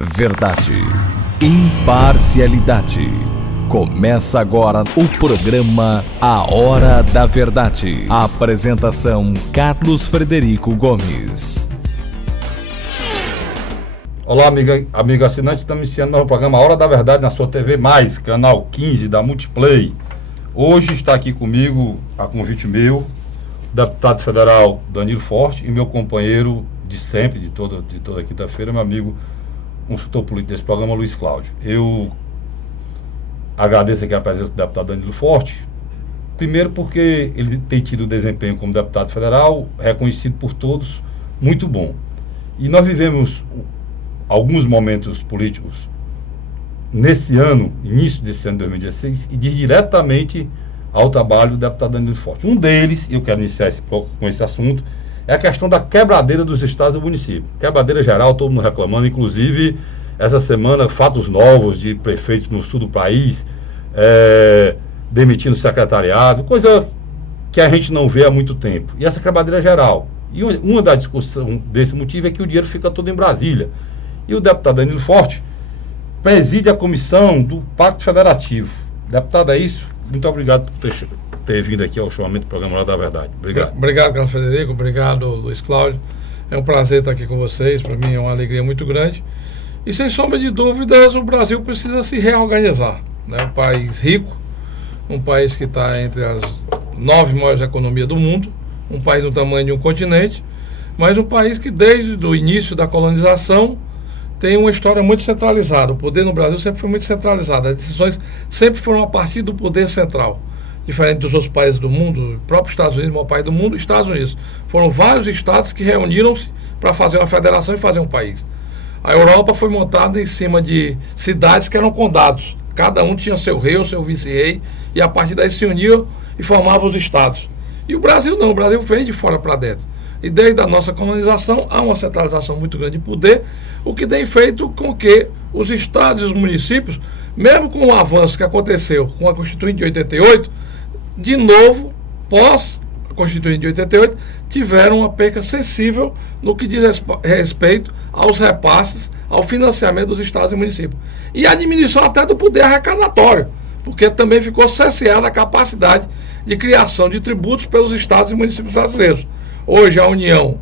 Verdade, imparcialidade. Começa agora o programa A Hora da Verdade. A apresentação: Carlos Frederico Gomes. Olá, amigo assinante, estamos iniciando o novo programa A Hora da Verdade na sua TV+, canal 15 da Multiplay. Hoje está aqui comigo, a convite meu, o deputado federal Danilo Forte e meu companheiro de sempre, de toda quinta-feira, meu amigo, consultor político desse programa, Luiz Cláudio. Eu agradeço aqui a presença do deputado Danilo Forte, primeiro porque ele tem tido desempenho como deputado federal, reconhecido por todos, muito bom. E nós vivemos alguns momentos políticos nesse ano, início desse ano de 2016, e diretamente ao trabalho do deputado Danilo Forte. Um deles, e eu quero iniciar com esse assunto, é a questão da quebradeira dos estados e do município. Quebradeira geral, todo mundo reclamando, inclusive essa semana, fatos novos de prefeitos no sul do país, demitindo secretariado, coisa que a gente não vê há muito tempo. E essa quebradeira geral. E uma da discussão desse motivo é que o dinheiro fica todo em Brasília. E o deputado Danilo Forte preside a comissão do Pacto Federativo. Deputado, é isso? Muito obrigado por ter vindo aqui ao chamamento do programa Hora da Verdade. Obrigado. Obrigado, Carlos Frederico. Obrigado, Luiz Cláudio. É um prazer estar aqui com vocês. Para mim é uma alegria muito grande. E sem sombra de dúvidas, o Brasil precisa se reorganizar. Né? Um país rico, um país que está entre as 9 maiores economias do mundo, um país do tamanho de um continente, mas um país que desde o início da colonização tem uma história muito centralizada. O poder no Brasil sempre foi muito centralizado. As decisões sempre foram a partir do poder central. Diferente dos outros países do mundo, o próprio Estados Unidos, o maior país do mundo, os Estados Unidos. Foram vários estados que reuniram-se para fazer uma federação e fazer um país. A Europa foi montada em cima de cidades que eram condados. Cada um tinha seu rei ou seu vice-rei, e a partir daí se uniam e formavam os estados. E o Brasil não, o Brasil veio de fora para dentro. E desde a nossa colonização há uma centralização muito grande de poder, o que tem feito com que os estados e os municípios, mesmo com o avanço que aconteceu com a Constituinte de 88, de novo, pós a Constituinte de 88, tiveram uma perca sensível no que diz respeito aos repasses, ao financiamento dos estados e municípios. E a diminuição até do poder arrecadatório, porque também ficou cesseada a capacidade de criação de tributos pelos estados e municípios brasileiros. Hoje a União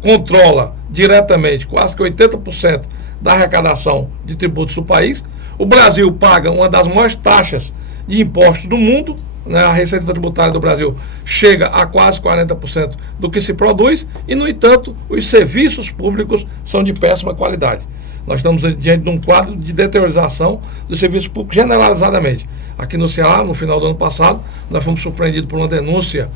controla diretamente quase que 80% da arrecadação de tributos do país. O Brasil paga uma das maiores taxas de impostos do mundo, né? A receita tributária do Brasil chega a quase 40% do que se produz e, no entanto, os serviços públicos são de péssima qualidade. Nós estamos diante de um quadro de deteriorização dos serviços públicos generalizadamente. Aqui no Ceará, no final do ano passado, nós fomos surpreendidos por uma denúncia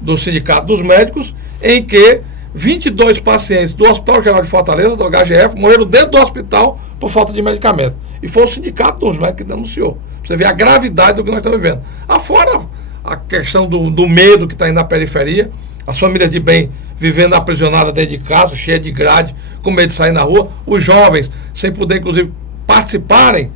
do Sindicato dos Médicos, em que 22 pacientes do Hospital Regional de Fortaleza, do HGF, morreram dentro do hospital por falta de medicamento. E foi o Sindicato dos Médicos que denunciou. Você vê a gravidade do que nós estamos vivendo. Afora a questão do medo que está aí na periferia, as famílias de bem vivendo aprisionadas dentro de casa, cheia de grade, com medo de sair na rua, os jovens sem poder, inclusive, participarem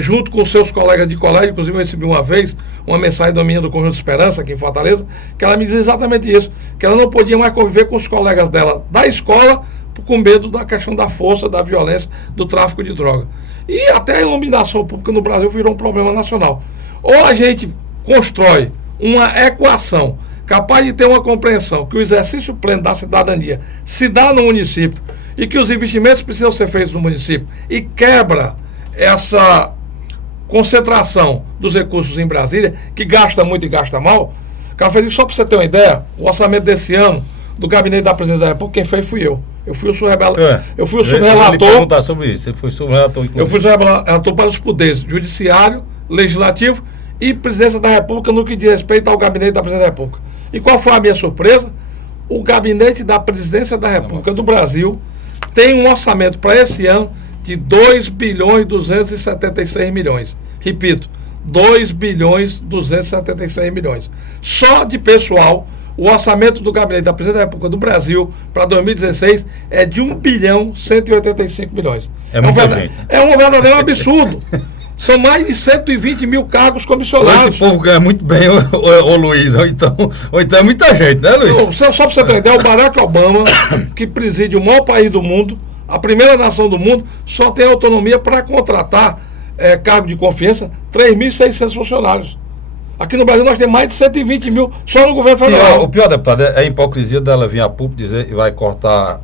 junto com seus colegas de colégio. Inclusive eu recebi uma vez uma mensagem da menina do Conjunto Esperança, aqui em Fortaleza, que ela me dizia exatamente isso, que ela não podia mais conviver com os colegas dela da escola, com medo da questão da força, da violência, do tráfico de droga. E até a iluminação pública no Brasil virou um problema nacional. Ou a gente constrói uma equação capaz de ter uma compreensão que o exercício pleno da cidadania se dá no município e que os investimentos precisam ser feitos no município, e quebra essa concentração dos recursos em Brasília, que gasta muito e gasta mal. Carlos, só para você ter uma ideia, o orçamento desse ano do Gabinete da Presidência da República, quem fez fui eu. Eu fui o subrelator. Eu fui o subrelator. Sobre isso. Você foi subrelator, eu fui subrelator para os poderes judiciário, legislativo e Presidência da República no que diz respeito ao Gabinete da Presidência da República. E qual foi a minha surpresa? O Gabinete da Presidência da República do Brasil tem um orçamento para esse ano de 2 bilhões 276 milhões. Repito, 2 bilhões 276 milhões. Só de pessoal, o orçamento do Gabinete da Presidência da República do Brasil para 2016 é de 1 bilhão 185 milhões. É um verdadeiro absurdo. São mais de 120 mil cargos comissionados. Esse povo ganha muito bem, ô Luiz, ou então é muita gente, né, Luiz? Só para você ter ideia, o Barack Obama, que preside o maior país do mundo, A primeira nação do mundo só tem autonomia para contratar cargo de confiança 3.600 funcionários. Aqui no Brasil nós temos mais de 120 mil só no governo federal. O pior, deputado, é a hipocrisia dela vir a público dizer que vai cortar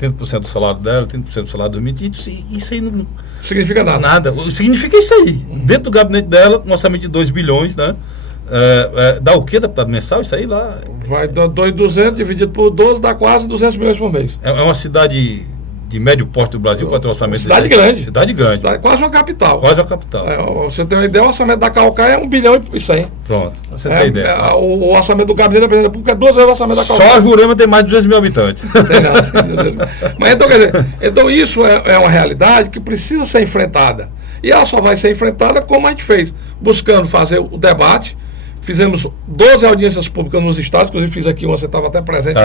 30% do salário dela, 30% do salário do ministro. Isso aí não significa nada. Nada. Significa isso aí. Dentro do gabinete dela, um orçamento de 2 bilhões, né? Dá o quê, deputado, mensal? Isso aí lá... Vai dar 2.200 dividido por 12, dá quase 200 milhões por mês. É uma cidade de médio porte do Brasil para ter um orçamento... Cidade grande. Cidade grande. Quase uma capital. Quase uma capital. Você tem uma ideia, o orçamento da Calcaia é 1 bilhão e 100. Pronto, você tem ideia. O orçamento do gabinete da presidência da República é 2 vezes o orçamento da Calcaia. Só a Jurema tem mais de 200 mil habitantes. Tem não. Mas então, quer dizer, então isso é uma realidade que precisa ser enfrentada. E ela só vai ser enfrentada como a gente fez, buscando fazer o debate. Fizemos 12 audiências públicas nos estados, inclusive fiz aqui uma, você estava até presente,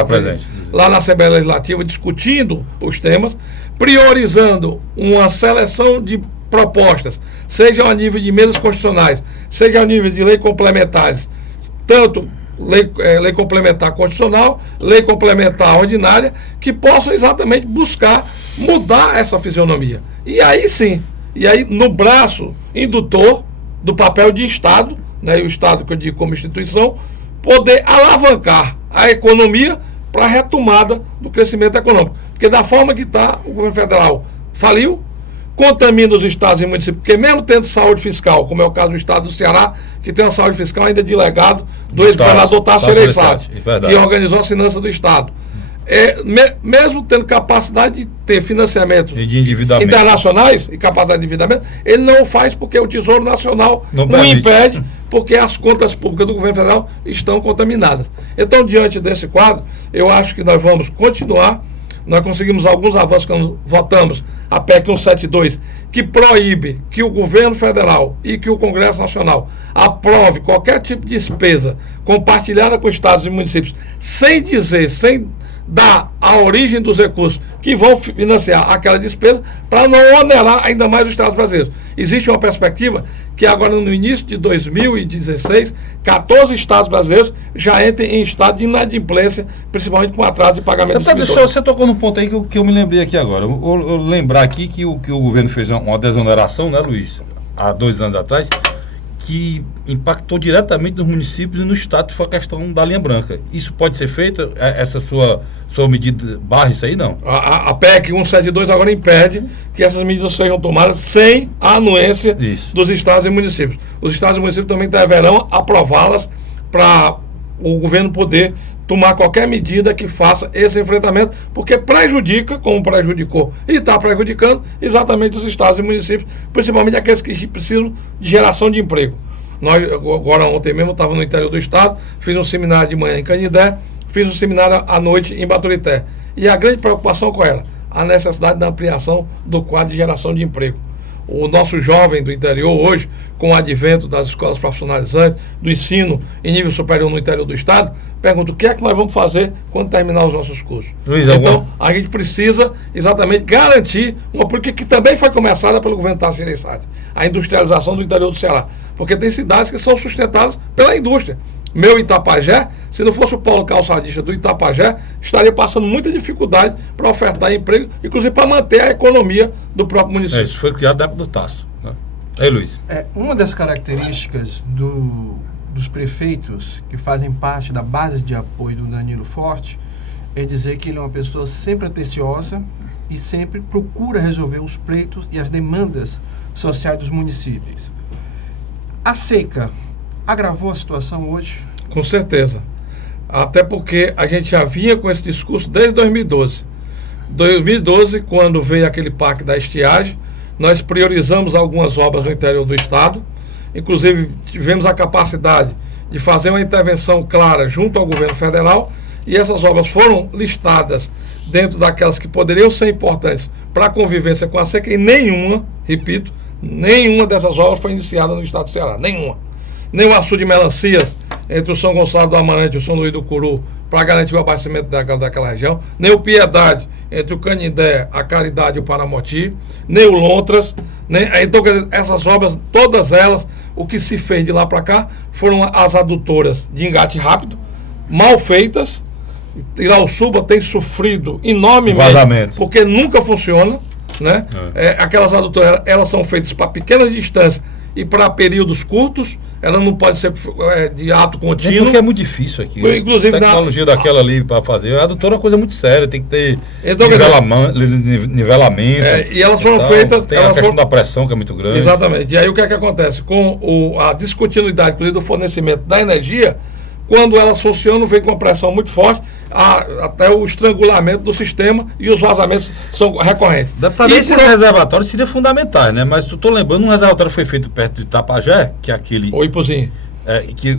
lá na Assembleia Legislativa, discutindo os temas, priorizando uma seleção de propostas, seja ao nível de emendas constitucionais, seja ao nível de lei complementares, tanto lei complementar constitucional, lei complementar ordinária, que possam exatamente buscar mudar essa fisionomia. E aí sim, no braço indutor do papel de Estado, né, e o Estado que eu digo como instituição, poder alavancar a economia para a retomada do crescimento econômico. Porque da forma que está, o governo federal faliu, contamina os estados e municípios, porque mesmo tendo saúde fiscal, como é o caso do estado do Ceará, que tem uma saúde fiscal ainda de legado do ex-governador Tasso Gereissati, que organizou as finanças do estado. Mesmo tendo capacidade de ter financiamento internacionais e capacidade de endividamento, ele não faz porque o Tesouro Nacional não impede, porque as contas públicas do governo federal estão contaminadas. Então, diante desse quadro, eu acho que nós vamos continuar. Nós conseguimos alguns avanços quando votamos a PEC 172, que proíbe que o governo federal e que o Congresso Nacional aprove qualquer tipo de despesa compartilhada com estados e municípios, sem dar a origem dos recursos que vão financiar aquela despesa, para não onerar ainda mais os estados brasileiros. Existe uma perspectiva que agora, no início de 2016, 14 estados brasileiros já entrem em estado de inadimplência, principalmente com atraso de pagamento. Você tocou num ponto aí que eu me lembrei aqui agora. Eu lembrar aqui que o governo fez uma desoneração, né, Luiz, há 2 anos atrás, que impactou diretamente nos municípios e no estado, foi a questão da linha branca. Isso pode ser feito? Essa sua medida barra isso aí, não? A PEC 172 agora impede que essas medidas sejam tomadas sem a anuência dos estados e municípios. Os estados e municípios também deverão aprová-las para o governo poder tomar qualquer medida que faça esse enfrentamento, porque prejudica, como prejudicou e está prejudicando, exatamente os estados e municípios, principalmente aqueles que precisam de geração de emprego. Nós, agora ontem mesmo, estava no interior do estado, fiz um seminário de manhã em Canindé, fiz um seminário à noite em Baturité. E a grande preocupação qual era? A necessidade da ampliação do quadro de geração de emprego. O nosso jovem do interior hoje, com o advento das escolas profissionalizantes, do ensino em nível superior no interior do estado, pergunta o que é que nós vamos fazer quando terminar os nossos cursos. Luiz, então, a gente precisa exatamente garantir uma política que também foi começada pelo governo Tasso Gereissati, a industrialização do interior do Ceará. Porque tem cidades que são sustentadas pela indústria. Meu Itapajé, se não fosse o polo calçadista do Itapajé, estaria passando muita dificuldade para ofertar emprego, inclusive para manter a economia do próprio município. Isso foi criado da época do Tasso. Né? Aí, Luiz. Uma das características dos prefeitos que fazem parte da base de apoio do Danilo Forte é dizer que ele é uma pessoa sempre atenciosa e sempre procura resolver os pleitos e as demandas sociais dos municípios. A seca agravou a situação hoje? Com certeza. Até porque a gente já vinha com esse discurso desde 2012. 2012, quando veio aquele PAC da estiagem, nós priorizamos algumas obras no interior do estado. Inclusive, tivemos a capacidade de fazer uma intervenção clara junto ao governo federal, e essas obras foram listadas dentro daquelas que poderiam ser importantes para a convivência com a seca, e nenhuma, repito, nenhuma dessas obras foi iniciada no estado do Ceará. Nenhuma. Nem o açude de melancias entre o São Gonçalo do Amarante e o São Luís do Curu para garantir o abastecimento daquela região, nem o Piedade entre o Canindé, a Caridade e o Paramoti, nem o Lontras, então essas obras, todas elas, o que se fez de lá para cá foram as adutoras de engate rápido, mal feitas, Irauçuba tem sofrido enormemente, Vazamento. porque nunca funciona, né? Aquelas adutoras, elas são feitas para pequenas distâncias e para períodos curtos, ela não pode ser de ato contínuo. Porque é muito difícil aqui. Inclusive, a tecnologia daquela ali para fazer. A adutora é uma coisa muito séria, tem que ter Então, nivelamento. E elas foram feitas. Tem a questão da pressão, que é muito grande. Exatamente. E aí o que é que acontece? Com a descontinuidade, inclusive, do fornecimento da energia, quando elas funcionam, vem com uma pressão muito forte, até o estrangulamento do sistema e os vazamentos são recorrentes. Deputado, esses reservatórios seriam fundamentais, né? Mas estou lembrando, um reservatório foi feito perto de Itapajé, que é aquele... O Ipuzinho. Que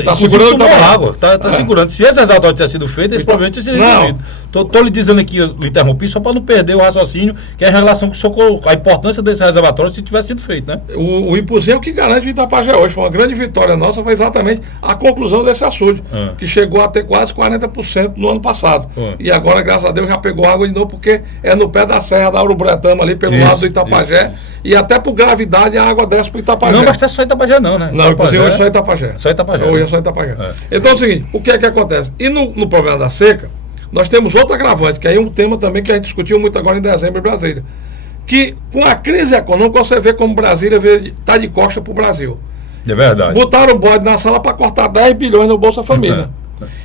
está segurando a água, está segurando. Se esse reservatório tivesse sido feito, esse problema tinha sido resolvido. Estou lhe dizendo aqui, eu lhe interrompi, só para não perder o raciocínio, que é em relação com a importância desse reservatório se tivesse sido feito, né? O Ipuzinho é o que garante o Itapajé hoje. Foi uma grande vitória nossa, foi exatamente a conclusão desse açude, que chegou a ter quase 40% no ano passado. E agora, graças a Deus, já pegou água de novo, porque é no pé da serra da Urubretama, ali pelo lado do Itapajé, e até por gravidade a água desce para o Itapajé. Não, mas é só Itapajé não, né? Não, Ipuzinho hoje é só Itapajé. Só Itapajé. Hoje é só Itapajé. Então é o seguinte, o que é que acontece? E no problema da seca, nós temos outro agravante, que aí é um tema também que a gente discutiu muito agora em dezembro em Brasília. Que com a crise econômica, você vê como Brasília está de costa para o Brasil. É verdade. Botaram o bode na sala para cortar 10 bilhões no Bolsa Família.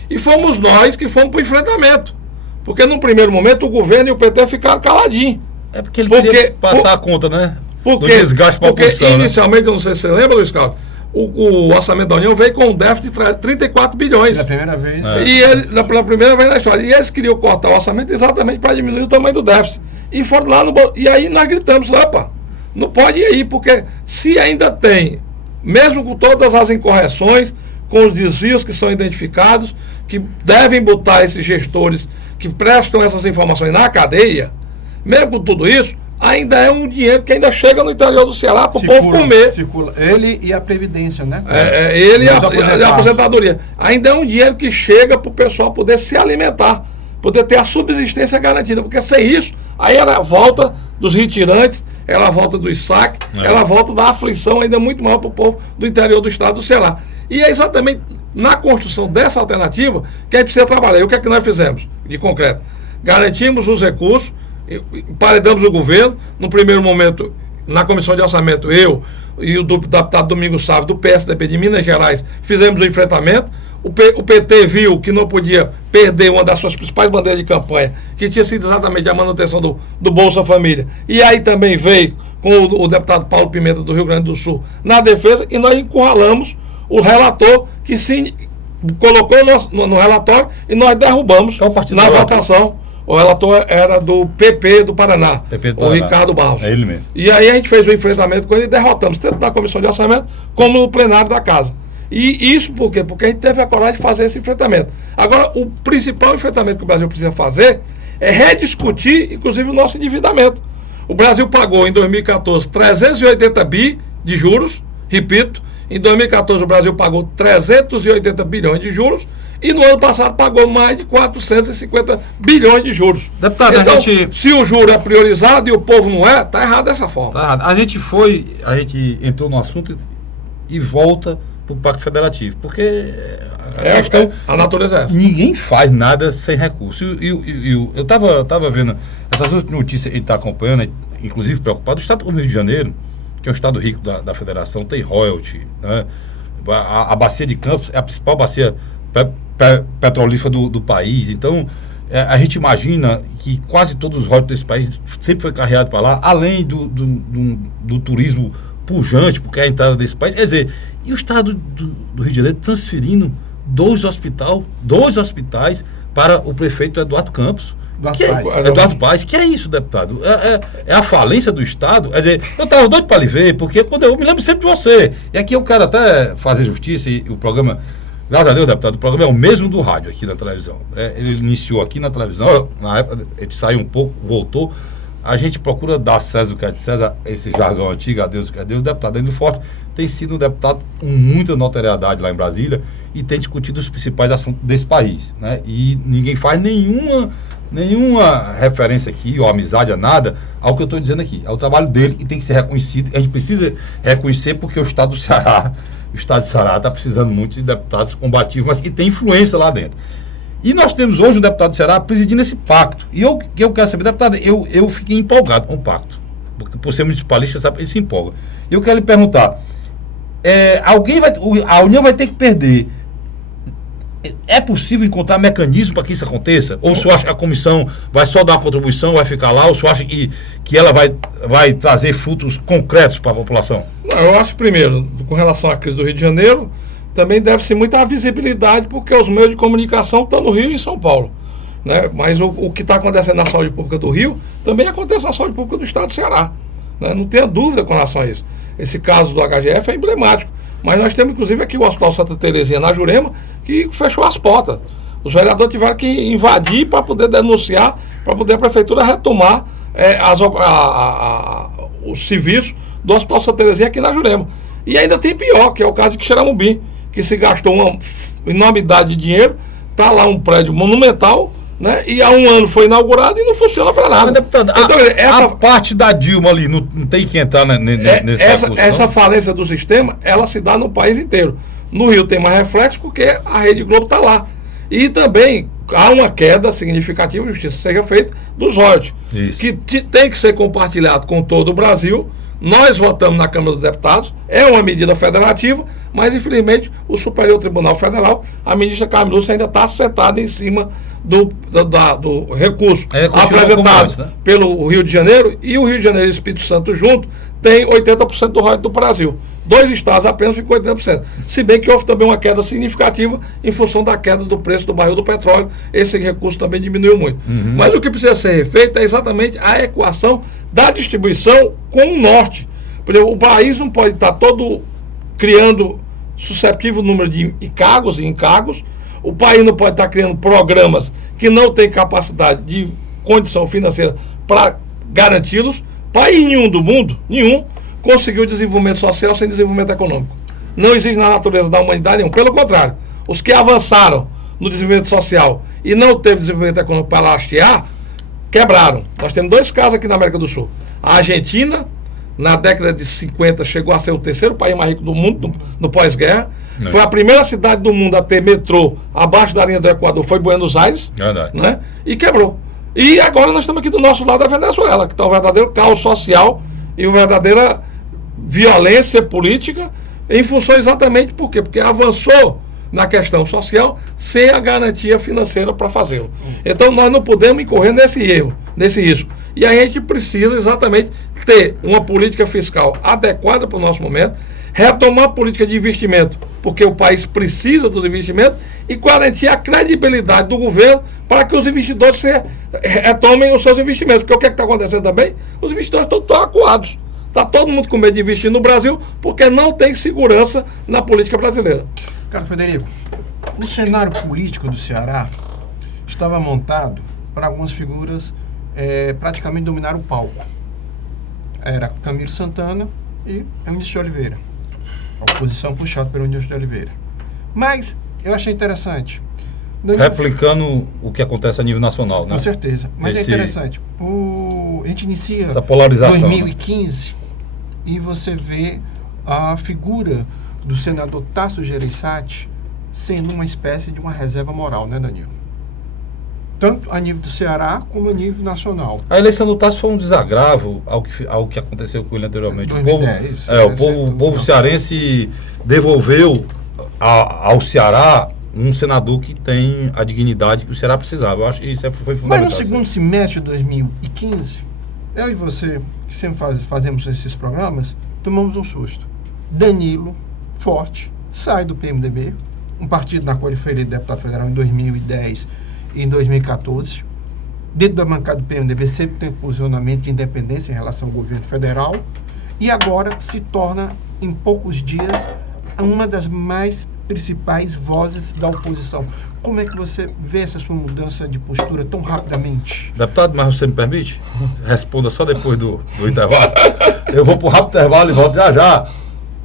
E fomos nós que fomos para o enfrentamento. Porque num primeiro momento o governo e o PT ficaram caladinhos. É porque ele queria passar a conta, né? Porque população, inicialmente, eu não sei se você lembra, Luiz Carlos, o orçamento da União veio com um déficit de 34 bilhões. Pela primeira vez. Pela primeira vez na história. E eles queriam cortar o orçamento exatamente para diminuir o tamanho do déficit. E foram lá e aí nós gritamos, opa, não pode ir aí, porque se ainda tem, mesmo com todas as incorreções, com os desvios que são identificados, que devem botar esses gestores que prestam essas informações na cadeia, mesmo com tudo isso, ainda é um dinheiro que ainda chega no interior do Ceará para o povo comer. Circula. Ele e a Previdência, né? Ele e a aposentadoria. Ainda é um dinheiro que chega para o pessoal poder se alimentar, poder ter a subsistência garantida, porque sem isso, aí ela volta dos retirantes, ela volta dos saques, ela volta da aflição ainda muito maior para o povo do interior do estado do Ceará. E é exatamente na construção dessa alternativa que a gente precisa trabalhar. E o que é que nós fizemos de concreto? Garantimos os recursos, emparedamos o governo. No primeiro momento, na comissão de orçamento, eu e o deputado Domingos Sávio, do PSDB de Minas Gerais, fizemos o enfrentamento. O PT viu que não podia perder uma das suas principais bandeiras de campanha, que tinha sido exatamente a manutenção do Bolsa Família. E aí também veio com o deputado Paulo Pimenta, do Rio Grande do Sul, na defesa, e nós encurralamos o relator, que se colocou no relatório, e nós derrubamos na votação. O relator era do PP do Paraná, o Ricardo Barros. É ele mesmo. E aí a gente fez o enfrentamento com ele e derrotamos, tanto na comissão de orçamento como no plenário da casa. E isso por quê? Porque a gente teve a coragem de fazer esse enfrentamento. Agora, o principal enfrentamento que o Brasil precisa fazer é rediscutir, inclusive, o nosso endividamento. O Brasil pagou em 2014 380 bi de juros, repito, em 2014 o Brasil pagou 380 bilhões de juros e no ano passado pagou mais de 450 bilhões de juros. Deputado, então, se o juro é priorizado e o povo não é, está errado dessa forma. Tá errado. A gente entrou no assunto e volta para o Pacto Federativo, porque a natureza é essa. Ninguém faz nada sem recurso. Eu estava vendo essas outras notícias que a gente está acompanhando, inclusive preocupado. O estado do Rio de Janeiro, que é um estado rico da federação, tem royalty, né? A bacia de Campos é a principal bacia petrolífera do país. Então, a gente imagina que quase todos os royalties desse país sempre foi carreado para lá, além do turismo pujante, porque é a entrada desse país. Quer dizer, e o estado do Rio de Janeiro transferindo dois hospitais para o prefeito Eduardo Campos. Eduardo Paes, que é isso, deputado? É a falência do Estado. Quer dizer, eu estava doido para lhe ver, porque quando eu me lembro sempre de você. E aqui eu quero até fazer justiça, e o programa, graças a Deus, deputado, o programa é o mesmo do rádio aqui na televisão. Ele iniciou aqui na televisão, na época a gente saiu um pouco, voltou. A gente procura dar a César o que é de César, esse jargão antigo, a Deus o que é Deus. O deputado Danilo Forte tem sido um deputado com muita notoriedade lá em Brasília e tem discutido os principais assuntos desse país, né? E ninguém faz nenhuma referência aqui, ou amizade a nada, ao que eu estou dizendo aqui. É o trabalho dele e tem que ser reconhecido. A gente precisa reconhecer porque o estado do Ceará está precisando muito de deputados combativos, mas que tem influência lá dentro. E nós temos hoje um deputado do Ceará presidindo esse pacto. E eu quero saber, deputado, eu fiquei empolgado com o pacto. Porque por ser municipalista, sabe, ele se empolga. E eu quero lhe perguntar, a União vai ter que perder. É possível encontrar mecanismo para que isso aconteça? Ou o senhor acha que a comissão vai só dar uma contribuição, vai ficar lá? Ou o senhor acha que ela vai trazer frutos concretos para a população? Não, eu acho, primeiro, com relação à crise do Rio de Janeiro, também deve-se muita visibilidade, porque os meios de comunicação estão no Rio e em São Paulo. Né? Mas o que está acontecendo na saúde pública do Rio também acontece na saúde pública do estado do Ceará. Né? Não tenha dúvida com relação a isso. Esse caso do HGF é emblemático. Mas nós temos, inclusive, aqui o Hospital Santa Terezinha, na Jurema, que fechou as portas. Os vereadores tiveram que invadir para poder denunciar, para poder a prefeitura retomar o serviço do Hospital Santa Terezinha aqui na Jurema. E ainda tem pior, que é o caso de Quixeramobim, que se gastou uma enormidade de dinheiro, está lá um prédio monumental, né? E há um ano foi inaugurado e não funciona para nada. Mas, deputado, então, a parte da Dilma ali não tem que entrar nesse essa falência do sistema, ela se dá no país inteiro. No Rio tem mais reflexo porque a Rede Globo está lá. E também há uma queda significativa, justiça seja feita, dos royalties, que tem que ser compartilhado com todo o Brasil. Nós votamos na Câmara dos Deputados, é uma medida federativa, mas infelizmente o Superior Tribunal Federal, a ministra Carmen Lúcia ainda está assentada em cima do recurso apresentado né? pelo Rio de Janeiro, e o Rio de Janeiro e o Espírito Santo junto tem 80% do royalties do Brasil. 2 estados apenas ficou 80%. Se bem que houve também uma queda significativa em função da queda do preço do barril do petróleo, esse recurso também diminuiu muito. Mas o que precisa ser feito é exatamente a equação da distribuição com o norte. Porque o país não pode estar todo criando susceptível número de encargos e encargos. O país não pode estar criando programas que não têm capacidade de condição financeira para garanti-los. País nenhum do mundo, nenhum, conseguiu desenvolvimento social sem desenvolvimento econômico. Não existe na natureza da humanidade nenhum. Pelo contrário, os que avançaram no desenvolvimento social e não teve desenvolvimento econômico para hastear, quebraram. Nós temos 2 casos aqui na América do Sul. A Argentina, na década de 50, chegou a ser o 3º país mais rico do mundo no pós-guerra. Foi a primeira cidade do mundo a ter metrô abaixo da linha do Equador, foi Buenos Aires, né? E quebrou. E agora nós estamos aqui do nosso lado da Venezuela, que está um verdadeiro caos social e uma verdadeira violência política, em função exatamente por quê? Porque avançou na questão social sem a garantia financeira para fazê-lo. Então nós não podemos incorrer nesse erro, nesse risco. E a gente precisa exatamente ter uma política fiscal adequada para o nosso momento, retomar a política de investimento, porque o país precisa dos investimentos, e garantir a credibilidade do governo para que os investidores retomem os seus investimentos. Porque o que está acontecendo também? Os investidores estão acuados. Está todo mundo com medo de investir no Brasil porque não tem segurança na política brasileira. Cara, Frederico, o cenário político do Ceará estava montado para algumas figuras praticamente dominar o palco. Era Camilo Santana e Eunício de Oliveira. A oposição puxada pelo Eunício de Oliveira. Mas eu achei interessante. Replicando o que acontece a nível nacional, né? Com certeza. Mas é interessante. A gente inicia essa polarização, 2015, né? E você vê a figura do senador Tasso Gereissati sendo uma espécie de uma reserva moral, né, Danilo? Tanto a nível do Ceará como a nível nacional. A eleição do Tasso foi um desagravo ao que aconteceu com ele anteriormente. 2010, o povo cearense devolveu ao Ceará um senador que tem a dignidade que o Ceará precisava. Eu acho que isso foi fundamental. Mas no segundo semestre de 2015, eu e você, que sempre fazemos esses programas, tomamos um susto. Danilo Forte sai do PMDB, um partido na qual ele foi eleito deputado federal em 2010 e em 2014. Dentro da bancada do PMDB sempre tem posicionamento de independência em relação ao governo federal, e agora se torna, em poucos dias, uma das mais principais vozes da oposição. Como é que você vê essa sua mudança de postura tão rapidamente? Deputado, mas você me permite? Responda só depois do intervalo. Eu vou para o rápido intervalo e volto já.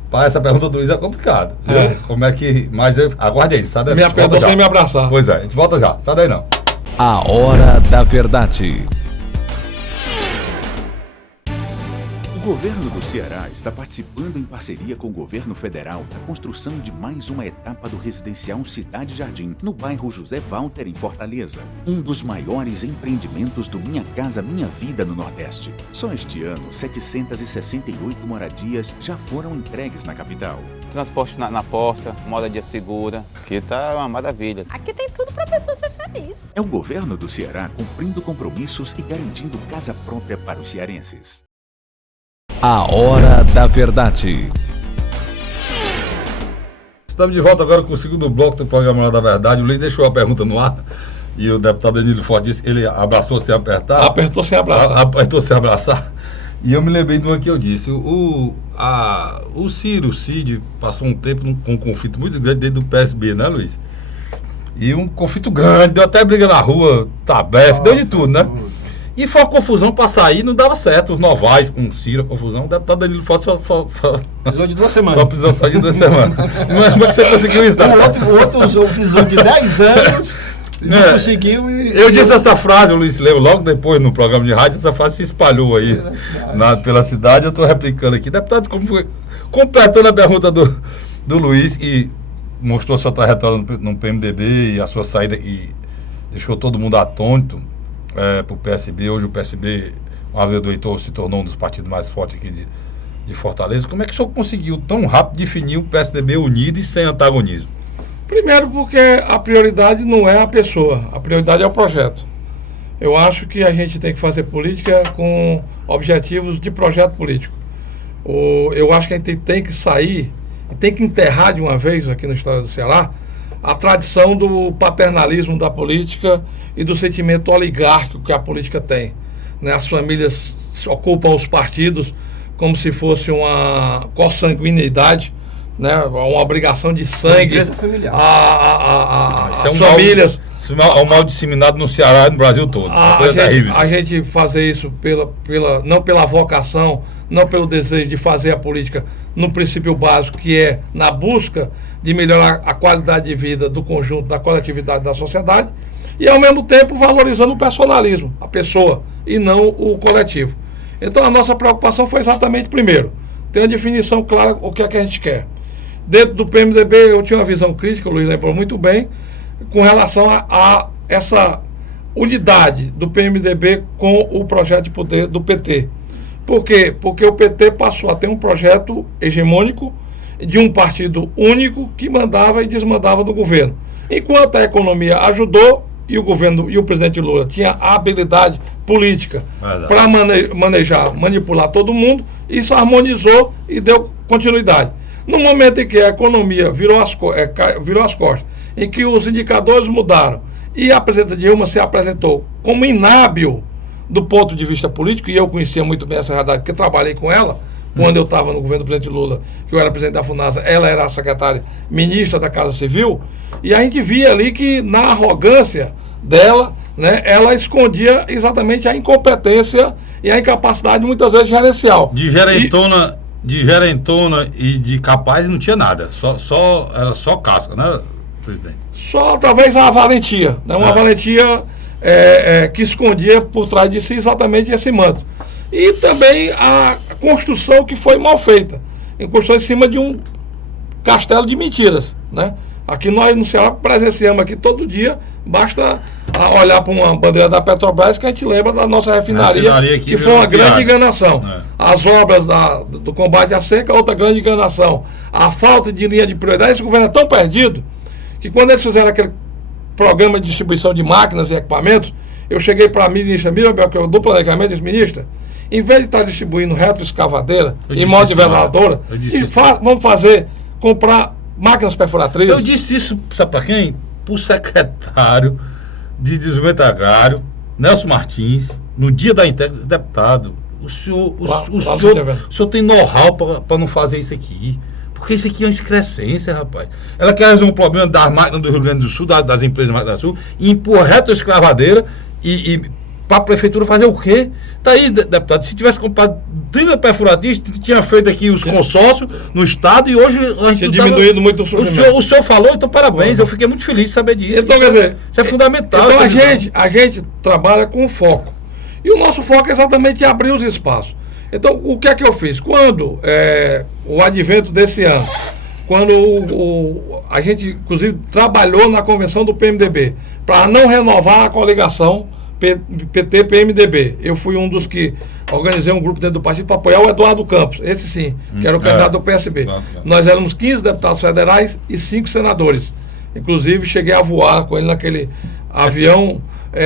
Para essa pergunta do Luiz é complicado. Como é que... Mas aguarde aí, sai daí. Me apertou sem me abraçar. Pois é, a gente volta já. Sai daí não. A Hora da Verdade. O governo do Ceará está participando em parceria com o governo federal da construção de mais uma etapa do residencial Cidade Jardim, no bairro José Walter, em Fortaleza. Um dos maiores empreendimentos do Minha Casa Minha Vida no Nordeste. Só este ano, 768 moradias já foram entregues na capital. Transporte na porta, moradia segura, que tá uma maravilha. Aqui tem tudo para a pessoa ser feliz. É o governo do Ceará cumprindo compromissos e garantindo casa própria para os cearenses. A Hora da Verdade. Estamos de volta agora com o segundo bloco do programa Hora da Verdade. O Luiz deixou a pergunta no ar e o deputado Danilo Forte disse que ele abraçou sem apertar. Apertou sem abraçar. Apertou sem abraçar. E eu me lembrei de uma que eu disse. O Cid, passou um tempo com um conflito muito grande dentro do PSB, né, Luiz? E um conflito grande, deu até briga na rua, Tabef, deu de tudo, né? E foi uma confusão para sair, não dava certo. Os Novais com o Ciro, a confusão. O deputado Danilo Forte só Precisou de 2 semanas. Só precisou sair de 2 semanas. Mas como é que você conseguiu isso, O outro precisou de 10 anos, não conseguiu. Eu disse essa frase, o Luiz lembra, logo depois no programa de rádio, essa frase se espalhou aí pela cidade. Eu estou replicando aqui. Deputado, como foi? Completando a pergunta do Luiz, e mostrou sua trajetória no PMDB e a sua saída, e deixou todo mundo atônito. Para o PSB, hoje o PSB, uma vez do Heitor, se tornou um dos partidos mais fortes aqui de Fortaleza. Como é que o senhor conseguiu tão rápido definir o PSDB unido e sem antagonismo? Primeiro porque a prioridade não é a pessoa, a prioridade é o projeto. Eu acho que a gente tem que fazer política com objetivos de projeto político. Eu acho que a gente tem que sair, tem que enterrar de uma vez aqui na história do Ceará a tradição do paternalismo da política e do sentimento oligárquico que a política tem, né? As famílias ocupam os partidos como se fosse uma consanguinidade, né? Uma obrigação de sangue. As famílias. Isso é um mal disseminado no Ceará e no Brasil todo. A gente fazer isso não pela vocação, não pelo desejo de fazer a política no princípio básico, que é na busca de melhorar a qualidade de vida do conjunto, da coletividade da sociedade, e ao mesmo tempo valorizando o personalismo, a pessoa, e não o coletivo. Então a nossa preocupação foi exatamente, primeiro, ter uma definição clara o que é que a gente quer. Dentro do PMDB eu tinha uma visão crítica, o Luiz lembrou muito bem, com relação a essa unidade do PMDB com o projeto de poder do PT. Por quê? Porque o PT passou a ter um projeto hegemônico de um partido único que mandava e desmandava do governo. Enquanto a economia ajudou e o governo e o presidente Lula tinha a habilidade política para manejar, manipular todo mundo, isso harmonizou e deu continuidade. No momento em que a economia virou as costas, em que os indicadores mudaram e a presidenta Dilma se apresentou como inábil do ponto de vista político, e eu conhecia muito bem essa realidade, porque trabalhei com ela, quando eu estava no governo do presidente Lula, que eu era presidente da FUNASA, ela era a secretária ministra da Casa Civil, e a gente via ali que na arrogância dela, né, ela escondia exatamente a incompetência e a incapacidade muitas vezes gerencial. De gerentona e de capaz não tinha nada, era só casca, né, presidente? Só talvez a valentia, né, uma valentia que escondia por trás de si exatamente esse manto. E também a construção que foi mal feita, construção em cima de um castelo de mentiras, né? Aqui nós no Ceará presenciamos aqui todo dia, basta olhar para uma bandeira da Petrobras que a gente lembra da nossa refinaria que foi uma grande enganação. As obras do combate à seca, outra grande enganação. A falta de linha de prioridade, esse governo é tão perdido que quando eles fizeram aquele programa de distribuição de máquinas e equipamentos, eu cheguei para a ministra Mirabel, que é do planejamento, disse: ministra, em vez de estar distribuindo retroescavadeira e moto-niveladora, vamos comprar máquinas perfuratrizes. Eu disse isso, sabe para quem? Para o secretário de Desenvolvimento Agrário, Nelson Martins, no dia da entrega do deputado. O senhor tem know-how para não fazer isso aqui. Porque isso aqui é uma excrescência, rapaz. Ela quer resolver um problema das máquinas do Rio Grande do Sul, das empresas da máquina do Sul, e empurra retroescavadeira e para a prefeitura fazer o quê? Tá aí, deputado, se tivesse comprado 30 perfuratistas, tinha feito aqui os consórcios no estado, e hoje a gente tinha diminuído muito o senhor falou, então parabéns, eu fiquei muito feliz de saber disso. Então, quer dizer, isso é fundamental. Então a gente trabalha com foco. E o nosso foco é exatamente abrir os espaços. Então, o que é que eu fiz? Quando o advento desse ano, quando a gente, inclusive, trabalhou na convenção do PMDB para não renovar a coligação PT-PMDB. Eu fui um dos que organizei um grupo dentro do partido para apoiar o Eduardo Campos, esse sim, que era o candidato do PSB. Nós éramos 15 deputados federais e 5 senadores. Inclusive, cheguei a voar com ele naquele avião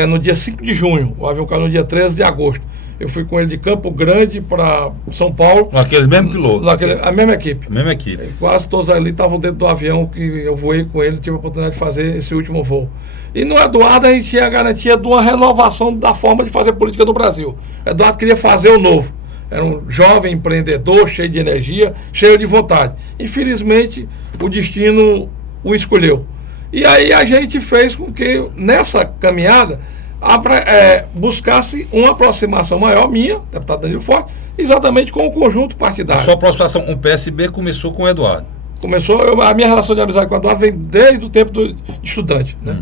no dia 5 de junho. O avião caiu no dia 13 de agosto. Eu fui com ele de Campo Grande para São Paulo. Naqueles mesmos pilotos? A mesma equipe. Mesma equipe. Quase todos ali estavam dentro do avião que eu voei com ele, tive a oportunidade de fazer esse último voo. E no Eduardo a gente tinha a garantia de uma renovação da forma de fazer política no Brasil. O Eduardo queria fazer o novo. Era um jovem empreendedor, cheio de energia, cheio de vontade. Infelizmente, o destino o escolheu. E aí a gente fez com que, nessa caminhada, buscasse uma aproximação maior minha, deputado Danilo Forte, exatamente com o conjunto partidário. A sua aproximação com o PSB começou com o Eduardo? Começou, a minha relação de amizade com o Eduardo vem desde o tempo de estudante. Né?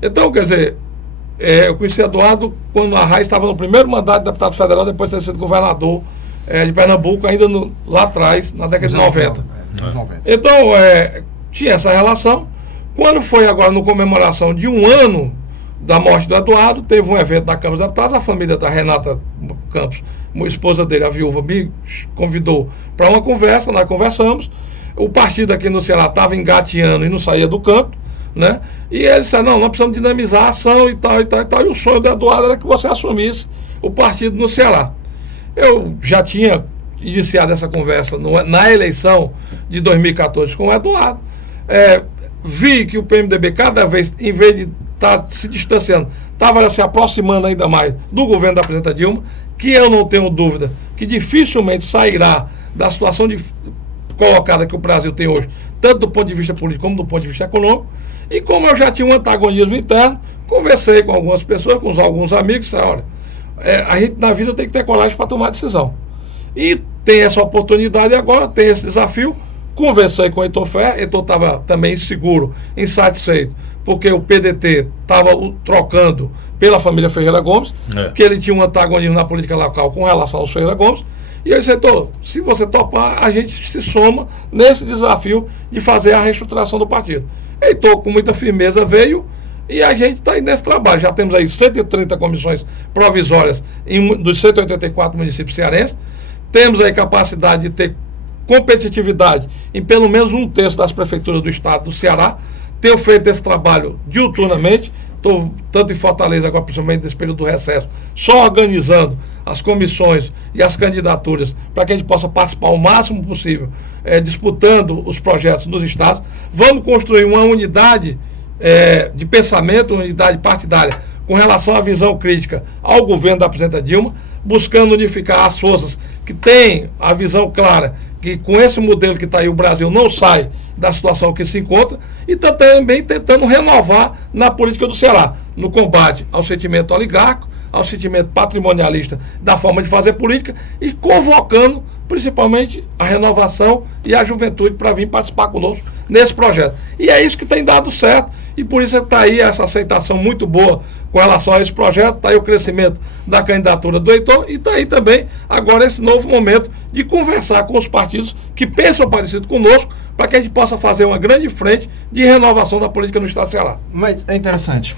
Então, quer dizer, eu conheci o Eduardo quando a Raiz estava no primeiro mandato de deputado federal, depois de ter sido governador de Pernambuco, ainda lá atrás, na década de 90. Então, tinha essa relação. Quando foi agora na comemoração de um ano da morte do Eduardo, teve um evento na Câmara dos Deputados, a família da Renata Campos, esposa dele, a viúva, me convidou para uma conversa, nós conversamos. O partido aqui no Ceará estava engateando e não saía do canto, né? E ele disse, não, nós precisamos dinamizar a ação e tal, e tal, e tal. E o sonho do Eduardo era que você assumisse o partido no Ceará. Eu já tinha iniciado essa conversa na eleição de 2014 com o Eduardo. Vi que o PMDB cada vez, em vez de estar se distanciando, estava se aproximando ainda mais do governo da presidenta Dilma, que eu não tenho dúvida que dificilmente sairá da situação colocada que o Brasil tem hoje, tanto do ponto de vista político como do ponto de vista econômico. E como eu já tinha um antagonismo interno, conversei com algumas pessoas, com alguns amigos, disse, olha, a gente na vida tem que ter coragem para tomar decisão. E tem essa oportunidade agora, tem esse desafio. Conversei com o Heitor Ferrer, Heitor estava também inseguro, insatisfeito, porque o PDT estava trocando pela família Ferreira Gomes, que ele tinha um antagonismo na política local com relação aos Ferreira Gomes. E eu disse, Heitor, se você topar, a gente se soma nesse desafio de fazer a reestruturação do partido. Heitor, com muita firmeza, veio e a gente está aí nesse trabalho. Já temos aí 130 comissões provisórias dos 184 municípios cearenses. Temos aí capacidade de ter competitividade em pelo menos 1/3 das prefeituras do estado do Ceará. Tenho feito esse trabalho diuturnamente, estou tanto em Fortaleza, agora principalmente nesse período do recesso, só organizando as comissões e as candidaturas para que a gente possa participar o máximo possível, disputando os projetos nos estados. Vamos construir uma unidade de pensamento, uma unidade partidária com relação à visão crítica ao governo da presidenta Dilma, buscando unificar as forças que têm a visão clara que com esse modelo que está aí o Brasil não sai da situação que se encontra, e está também tentando renovar na política do Ceará, no combate ao sentimento oligárquico, ao sentimento patrimonialista da forma de fazer política, e convocando principalmente a renovação e a juventude para vir participar conosco nesse projeto. E é isso que tem dado certo, e por isso está aí essa aceitação muito boa com relação a esse projeto, está aí o crescimento da candidatura do Heitor, e está aí também agora esse novo momento de conversar com os partidos que pensam parecido conosco, para que a gente possa fazer uma grande frente de renovação da política no estado do Ceará. Mas é interessante,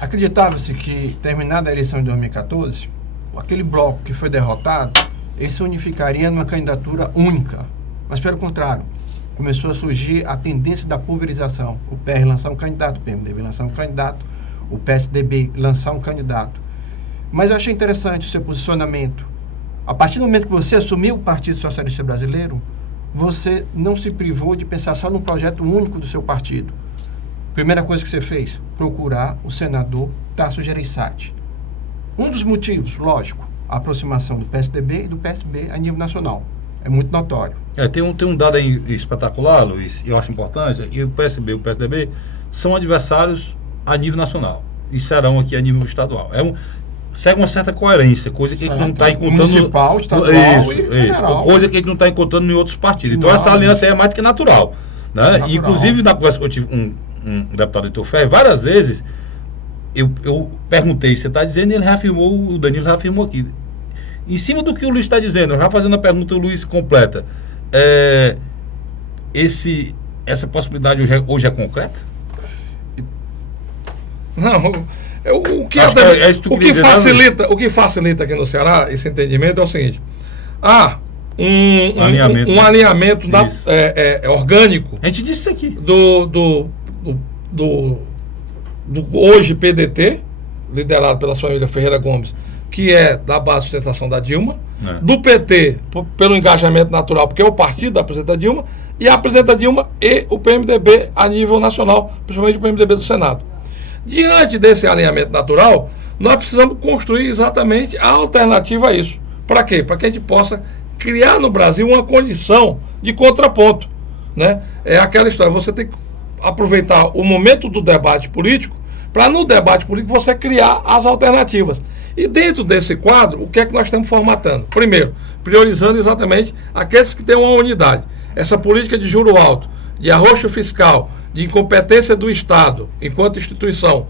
acreditava-se que, terminada a eleição de 2014, aquele bloco que foi derrotado, ele se unificaria numa candidatura única. Mas, pelo contrário, começou a surgir a tendência da pulverização. O PR lançar um candidato, o PMDB lançar um candidato, o PSDB lançar um candidato. Mas eu achei interessante o seu posicionamento. A partir do momento que você assumiu o Partido Socialista Brasileiro, você não se privou de pensar só num projeto único do seu partido. Primeira coisa que você fez, procurar o senador Tasso Gereissati. Um dos motivos, lógico, a aproximação do PSDB e do PSB a nível nacional. É muito notório. Tem um dado aí espetacular, Luiz, e eu acho importante, e o PSB e o PSDB são adversários a nível nacional, e serão aqui a nível estadual. Segue uma certa coerência, coisa que a gente não está encontrando... Municipal, estadual e federal. Coisa que a gente não está encontrando em outros partidos. Então essa aliança aí é mais do que natural. Né? E, inclusive, na conversa que eu tive um deputado Heitor Ferrer, várias vezes eu perguntei, você está dizendo, ele reafirmou, o Danilo reafirmou aqui, Em cima do que o Luiz está dizendo, já fazendo a pergunta, o Luiz completa. Essa possibilidade hoje é concreta? Não, o que facilita aqui no Ceará esse entendimento é o seguinte: um alinhamento orgânico. A gente disse isso aqui. Do hoje PDT, liderado pela família Ferreira Gomes, que é da base de sustentação da Dilma, do PT, pelo engajamento natural, porque é o partido da presidenta Dilma, e a presidenta Dilma e o PMDB a nível nacional, principalmente o PMDB do Senado. Diante desse alinhamento natural, nós precisamos construir exatamente a alternativa a isso. Para quê? Para que a gente possa criar no Brasil uma condição de contraponto, né? É aquela história, você tem que aproveitar o momento do debate político para no debate político você criar as alternativas. E dentro desse quadro, o que é que nós estamos formatando? Primeiro, priorizando exatamente aqueles que têm uma unidade. Essa política de juro alto, de arroxo fiscal, de incompetência do Estado, enquanto instituição,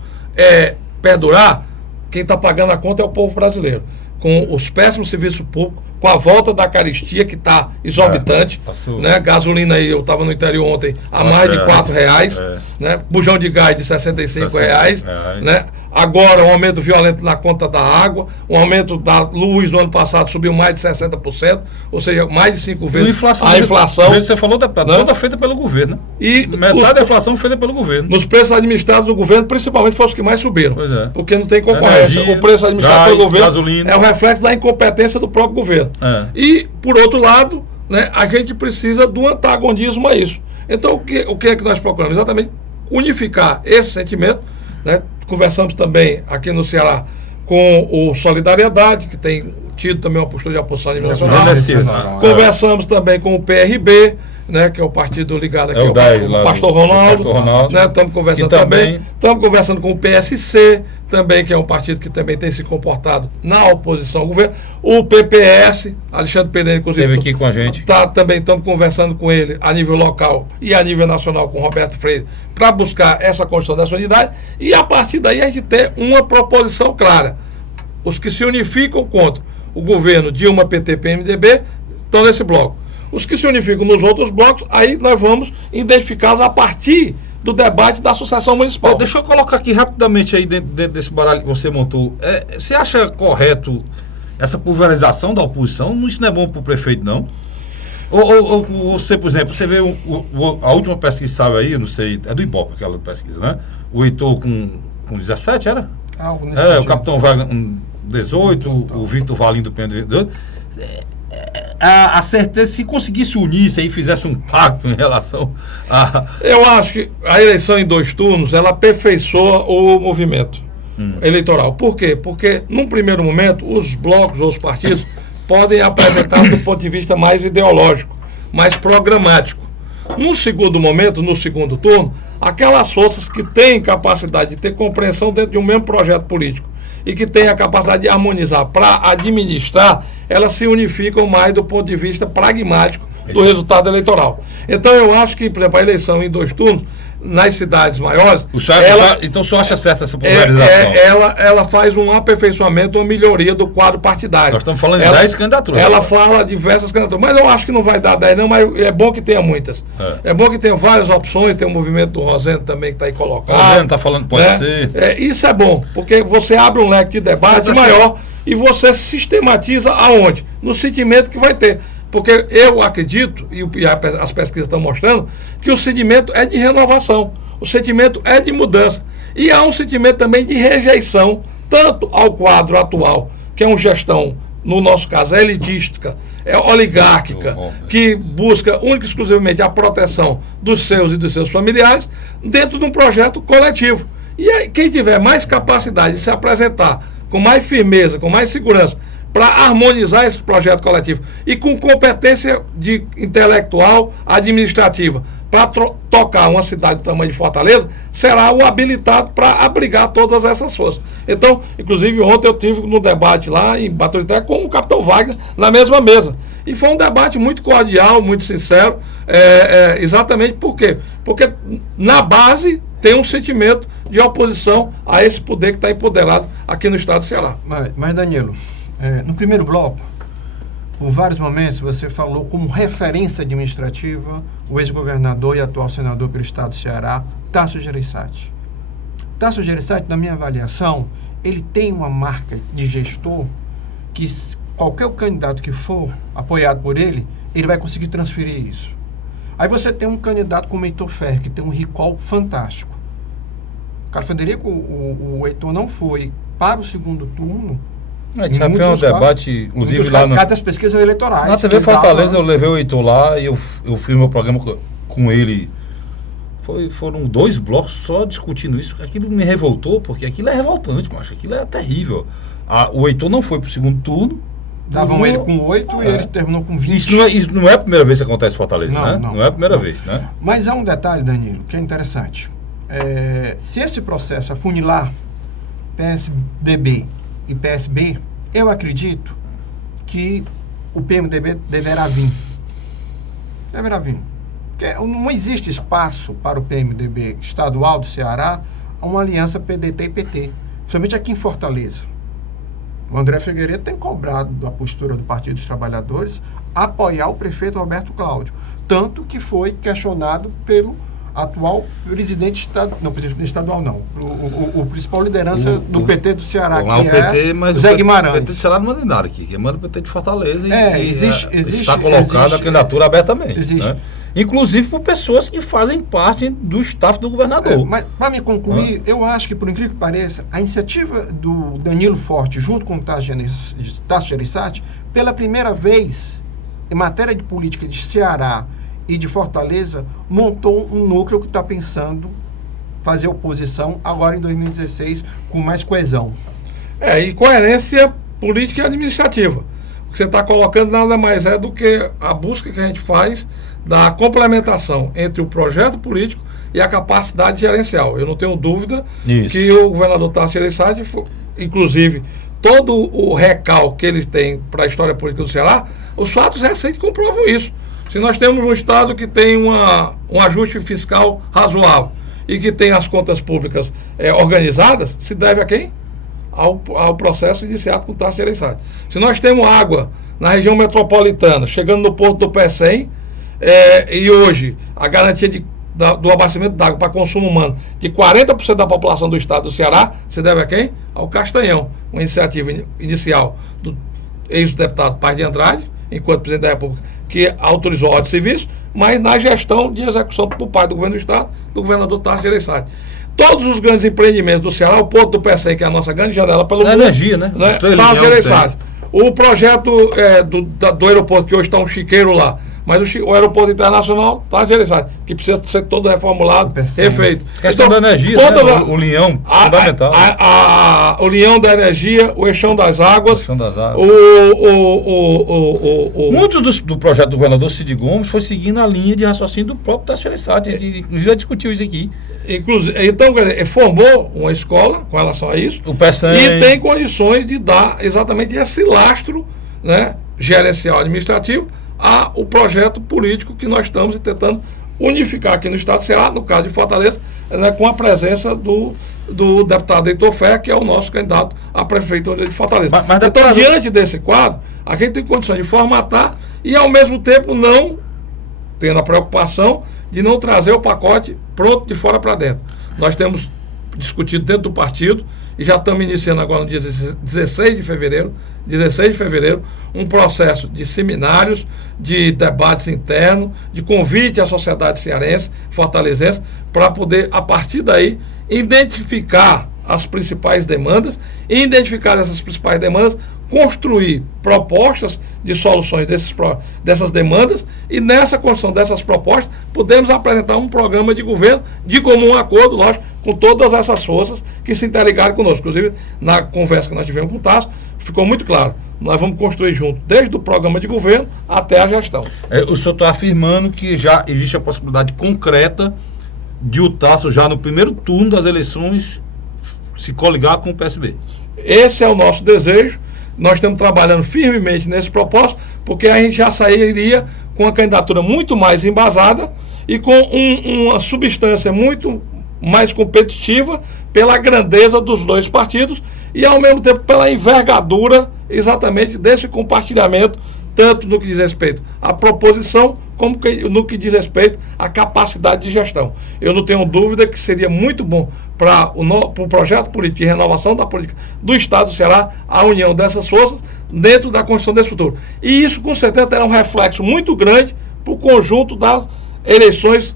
perdurar, quem está pagando a conta é o povo brasileiro. Com os péssimos serviços públicos, com a volta da caristia que está exorbitante, né? Gasolina aí, eu estava no interior ontem, a mais de R$4, né? Bujão de gás de R$65, né? Agora um aumento violento na conta da água, um aumento da luz no ano passado subiu mais de 60%, ou seja, mais de 5 vezes a inflação. Você falou, deputado, toda feita pelo governo. E metade da inflação feita pelo governo. Nos preços administrados do governo, principalmente, foram os que mais subiram. Pois é. Porque não tem concorrência. Energia, o preço administrado pelo governo gasolina. é o reflexo da incompetência do próprio governo. E, por outro lado, né, a gente precisa do antagonismo a isso. Então, o que é que nós procuramos? Exatamente unificar esse sentimento, né? Conversamos também aqui no Ceará com o Solidariedade, que tem tido também uma postura de oposição a nível nacional. Conversamos também com o PRB, né, que é o partido ligado aqui ao Pastor Ronaldo. Né, estamos conversando também. Estamos conversando com o PSC, também, que é um partido que também tem se comportado na oposição ao governo. O PPS, Alexandre Pereira, inclusive, esteve aqui com a gente. Também estamos conversando com ele a nível local e a nível nacional com o Roberto Freire, para buscar essa construção dessa unidade. E a partir daí a gente ter uma proposição clara. Os que se unificam contra o governo Dilma, PT, PMDB, estão nesse bloco. Os que se unificam nos outros blocos, aí nós vamos identificá-los a partir do debate da Associação Municipal. Deixa eu colocar aqui rapidamente aí dentro desse baralho que você montou. Você acha correto essa pulverização da oposição? Isso não é bom para o prefeito, não? Ou você, por exemplo, você vê a última pesquisa que saiu aí, eu não sei, é do Ibope aquela pesquisa, né? O Heitor com 17, era? Algo nesse sentido. O Capitão Wagner com 18, o Vitor Valim do PND. A certeza, se conseguisse unir isso aí, fizesse um pacto em relação a... Eu acho que a eleição em 2 turnos, ela aperfeiçoa o movimento eleitoral. Por quê? Porque, num primeiro momento, os blocos ou os partidos podem apresentar do ponto de vista mais ideológico, mais programático. No segundo momento, no segundo turno, aquelas forças que têm capacidade de ter compreensão dentro de um mesmo projeto político e que têm a capacidade de harmonizar para administrar, elas se unificam mais do ponto de vista pragmático do resultado eleitoral. Então eu acho que, por exemplo, a eleição em 2 turnos, nas cidades maiores... Então o senhor acha certa essa polarização? Ela faz um aperfeiçoamento, uma melhoria do quadro partidário. Nós estamos falando de 10 candidaturas. Ela fala diversas candidaturas, mas eu acho que não vai dar 10 não, mas é bom que tenha muitas. É bom que tenha várias opções, tem o movimento do Rosendo também que está aí colocado. O Rosendo está falando que pode ser. Isso é bom, porque você abre um leque de debate maior e você sistematiza aonde? No sentimento que vai ter. Porque eu acredito, e as pesquisas estão mostrando, que o sentimento é de renovação, o sentimento é de mudança. E há um sentimento também de rejeição, tanto ao quadro atual, que é uma gestão, no nosso caso, elidística, oligárquica, que busca única e exclusivamente a proteção dos seus e dos seus familiares, dentro de um projeto coletivo. E aí, quem tiver mais capacidade de se apresentar com mais firmeza, com mais segurança, para harmonizar esse projeto coletivo e com competência intelectual, administrativa, para tocar uma cidade do tamanho de Fortaleza, será o habilitado para abrigar todas essas forças. Então, inclusive, ontem eu tive no debate lá em Baturité com o Capitão Wagner na mesma mesa. E foi um debate muito cordial, muito sincero, exatamente por quê? Porque na base tem um sentimento de oposição a esse poder que está empoderado aqui no estado do Ceará. Mas Danilo, No primeiro bloco, por vários momentos, você falou como referência administrativa o ex-governador e atual senador pelo estado do Ceará, Tasso Gereissati. Tasso Gereissati, na minha avaliação, ele tem uma marca de gestor que qualquer candidato que for apoiado por ele, ele vai conseguir transferir isso. Aí você tem um candidato como o Heitor Ferrer, que tem um recall fantástico. Carlos Frederico, o Heitor não foi para o segundo turno. Já foi um debate, inclusive lá das pesquisas eleitorais. Na TV Fortaleza eu levei o Heitor lá e eu fiz meu programa com ele. Foram 2 blocos só discutindo isso. Aquilo me revoltou, porque aquilo é revoltante, macho. Aquilo é terrível. O Heitor não foi para o segundo turno. Davam ele com 8 e ele terminou com 20. Isso não é a primeira vez que acontece em Fortaleza, né? Não é a primeira vez, né? Mas há um detalhe, Danilo, que é interessante. Se esse processo afunilar PSDB e PSB, eu acredito que o PMDB deverá vir. Porque não existe espaço para o PMDB estadual do Ceará a uma aliança PDT e PT, principalmente aqui em Fortaleza. O André Figueiredo tem cobrado da postura do Partido dos Trabalhadores apoiar o prefeito Roberto Cláudio, tanto que foi questionado pelo atual presidente estadual não, o principal liderança do PT do Ceará, que é Zé Guimarães. O PT do Ceará não manda nada aqui, quem manda o PT de Fortaleza está colocado a candidatura abertamente. Existe. Né? Inclusive por pessoas que fazem parte do staff do governador. Mas para me concluir, eu acho que, por incrível que pareça, a iniciativa do Danilo Forte, junto com o Tasso Gereissati, pela primeira vez, em matéria de política de Ceará e de Fortaleza, montou um núcleo que está pensando fazer oposição agora em 2016 com mais coesão. E coerência política e administrativa. O que você está colocando nada mais é do que a busca que a gente faz da complementação entre o projeto político e a capacidade gerencial. Eu não tenho dúvida que o governador Tasso Gereissati, inclusive, todo o recalque que ele tem para a história política do Ceará, os fatos recentes comprovam isso. Se nós temos um Estado que tem um ajuste fiscal razoável e que tem as contas públicas organizadas, se deve a quem? Ao processo iniciado com o Tasso Gereissati. Se nós temos água na região metropolitana, chegando no porto do Pecém, e hoje a garantia do abastecimento d'água para consumo humano de 40% da população do estado do Ceará, se deve a quem? Ao Castanhão, uma iniciativa inicial do ex-deputado Paz de Andrade, enquanto presidente da República, que autorizou a ordem de serviço, mas na gestão de execução por parte do governo do estado, do governador Tasso Gereissati. Todos os grandes empreendimentos do Ceará, o Porto do Pecém, que é a nossa grande janela pelo mundo, energia, né? Tasso Gereissati. O projeto do aeroporto, que hoje está um chiqueiro lá, mas o aeroporto internacional está Gereissati, que precisa ser todo reformulado, refeito. Questão da energia, o linhão, fundamental. O linhão da energia, o eixão das águas. Muito do projeto do governador Cid Gomes foi seguindo a linha de raciocínio do próprio Tasso Gereissati. A gente já discutiu isso aqui. Então, quer dizer, formou uma escola com relação a isso e tem condições de dar exatamente esse lastro, né, gerencial administrativo ao projeto político que nós estamos tentando unificar aqui no estado do Ceará, no caso de Fortaleza, né, com a presença do deputado Heitor Ferrer, que é o nosso candidato a prefeito de Fortaleza. Então, diante desse quadro, a gente tem condições de formatar e, ao mesmo tempo, não tendo a preocupação de não trazer o pacote pronto de fora para dentro. Nós temos discutido dentro do partido e já estamos iniciando agora no dia 16 de fevereiro, um processo de seminários, de debates internos, de convite à sociedade cearense, fortalezense, para poder, a partir daí, identificar as principais demandas, e identificar essas principais demandas, construir propostas de soluções dessas demandas, e nessa construção dessas propostas podemos apresentar um programa de governo de comum acordo, lógico, com todas essas forças que se interligaram conosco. Inclusive, na conversa que nós tivemos com o Tasso, ficou muito claro, nós vamos construir junto, desde o programa de governo até a gestão. O senhor está afirmando que já existe a possibilidade concreta de o Tasso, já no primeiro turno das eleições, se coligar com o PSB. Esse é o nosso desejo. Nós estamos trabalhando firmemente nesse propósito, porque a gente já sairia com uma candidatura muito mais embasada e com uma substância muito mais competitiva pela grandeza dos dois partidos e, ao mesmo tempo, pela envergadura exatamente desse compartilhamento, tanto no que diz respeito à proposição, como no que diz respeito à capacidade de gestão. Eu não tenho dúvida que seria muito bom para o projeto político de renovação da política do Estado do Ceará, a união dessas forças dentro da construção desse futuro. E isso, com certeza, terá um reflexo muito grande para o conjunto das eleições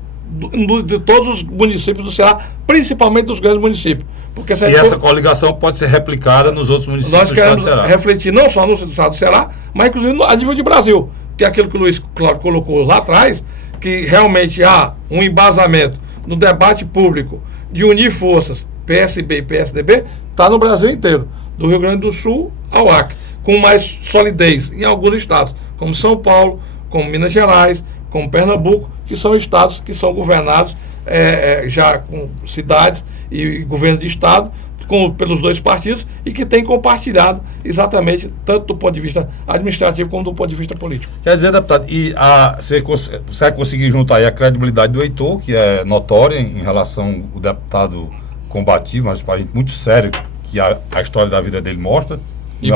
de todos os municípios do Ceará, principalmente dos grandes municípios. Porque essa coligação pode ser replicada nos outros municípios do Estado do Ceará. Nós queremos refletir não só no Estado do Ceará, mas inclusive a nível de Brasil, que é aquilo que o Luiz Cláudio colocou lá atrás, que realmente há um embasamento no debate público de unir forças PSB e PSDB, está no Brasil inteiro, do Rio Grande do Sul ao Acre, com mais solidez em alguns estados, como São Paulo, como Minas Gerais, como Pernambuco, que são estados que são governados já com cidades e governo de estado pelos dois partidos e que têm compartilhado exatamente tanto do ponto de vista administrativo como do ponto de vista político. Quer dizer, deputado, e você vai conseguir juntar aí a credibilidade do Heitor, que é notória em relação ao deputado combativo, mas para a gente muito sério, que a história da vida dele mostra. E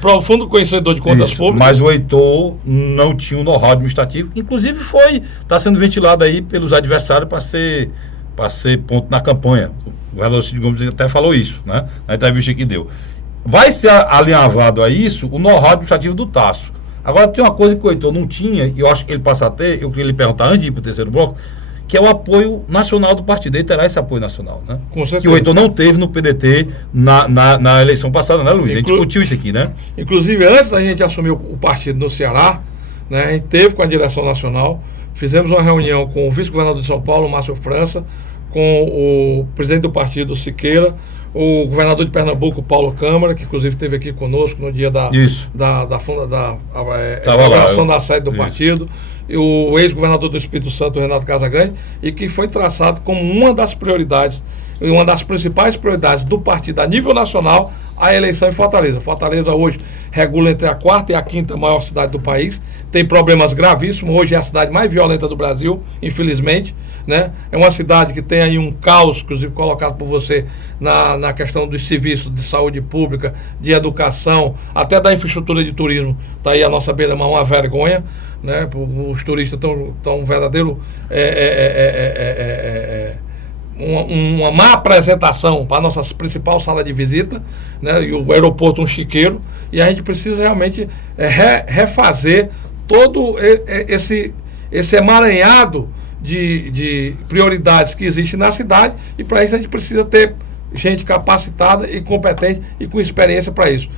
profundo conhecedor de contas públicas. Mas o Heitor não tinha um know-how administrativo. Inclusive está sendo ventilado aí pelos adversários para ser ponto na campanha. O vereador Cid Gomes até falou isso, né? Na entrevista que deu. Vai ser alinhavado a isso o know-how administrativo do Tasso. Agora tem uma coisa que o Heitor não tinha, e eu acho que ele passa a ter, eu queria lhe perguntar antes de ir para o terceiro bloco, que é o apoio nacional do partido. Ele terá esse apoio nacional, né? Com certeza. Que o Heitor não teve no PDT na eleição passada, né, Luiz? A gente discutiu isso aqui, né? Inclusive, antes da gente assumir o partido no Ceará, né, a gente teve com a direção nacional, fizemos uma reunião com o vice-governador de São Paulo, Márcio França, com o presidente do partido, Siqueira, o governador de Pernambuco, Paulo Câmara, que inclusive esteve aqui conosco no dia da inauguração da sede do partido, e o ex-governador do Espírito Santo, Renato Casagrande, e que foi traçado como uma das prioridades, uma das principais prioridades do partido a nível nacional, a eleição em Fortaleza. Fortaleza hoje regula entre a quarta e a quinta maior cidade do país, tem problemas gravíssimos, hoje é a cidade mais violenta do Brasil, infelizmente, né? É uma cidade que tem aí um caos, inclusive colocado por você, na questão dos serviços de saúde pública, de educação, até da infraestrutura de turismo, está aí a nossa beira-mar uma vergonha, né? Os turistas estão um verdadeiro uma má apresentação para a nossa principal sala de visita, né, e o aeroporto um chiqueiro, e a gente precisa realmente refazer todo esse emaranhado de prioridades que existe na cidade, e para isso a gente precisa ter gente capacitada e competente e com experiência para isso.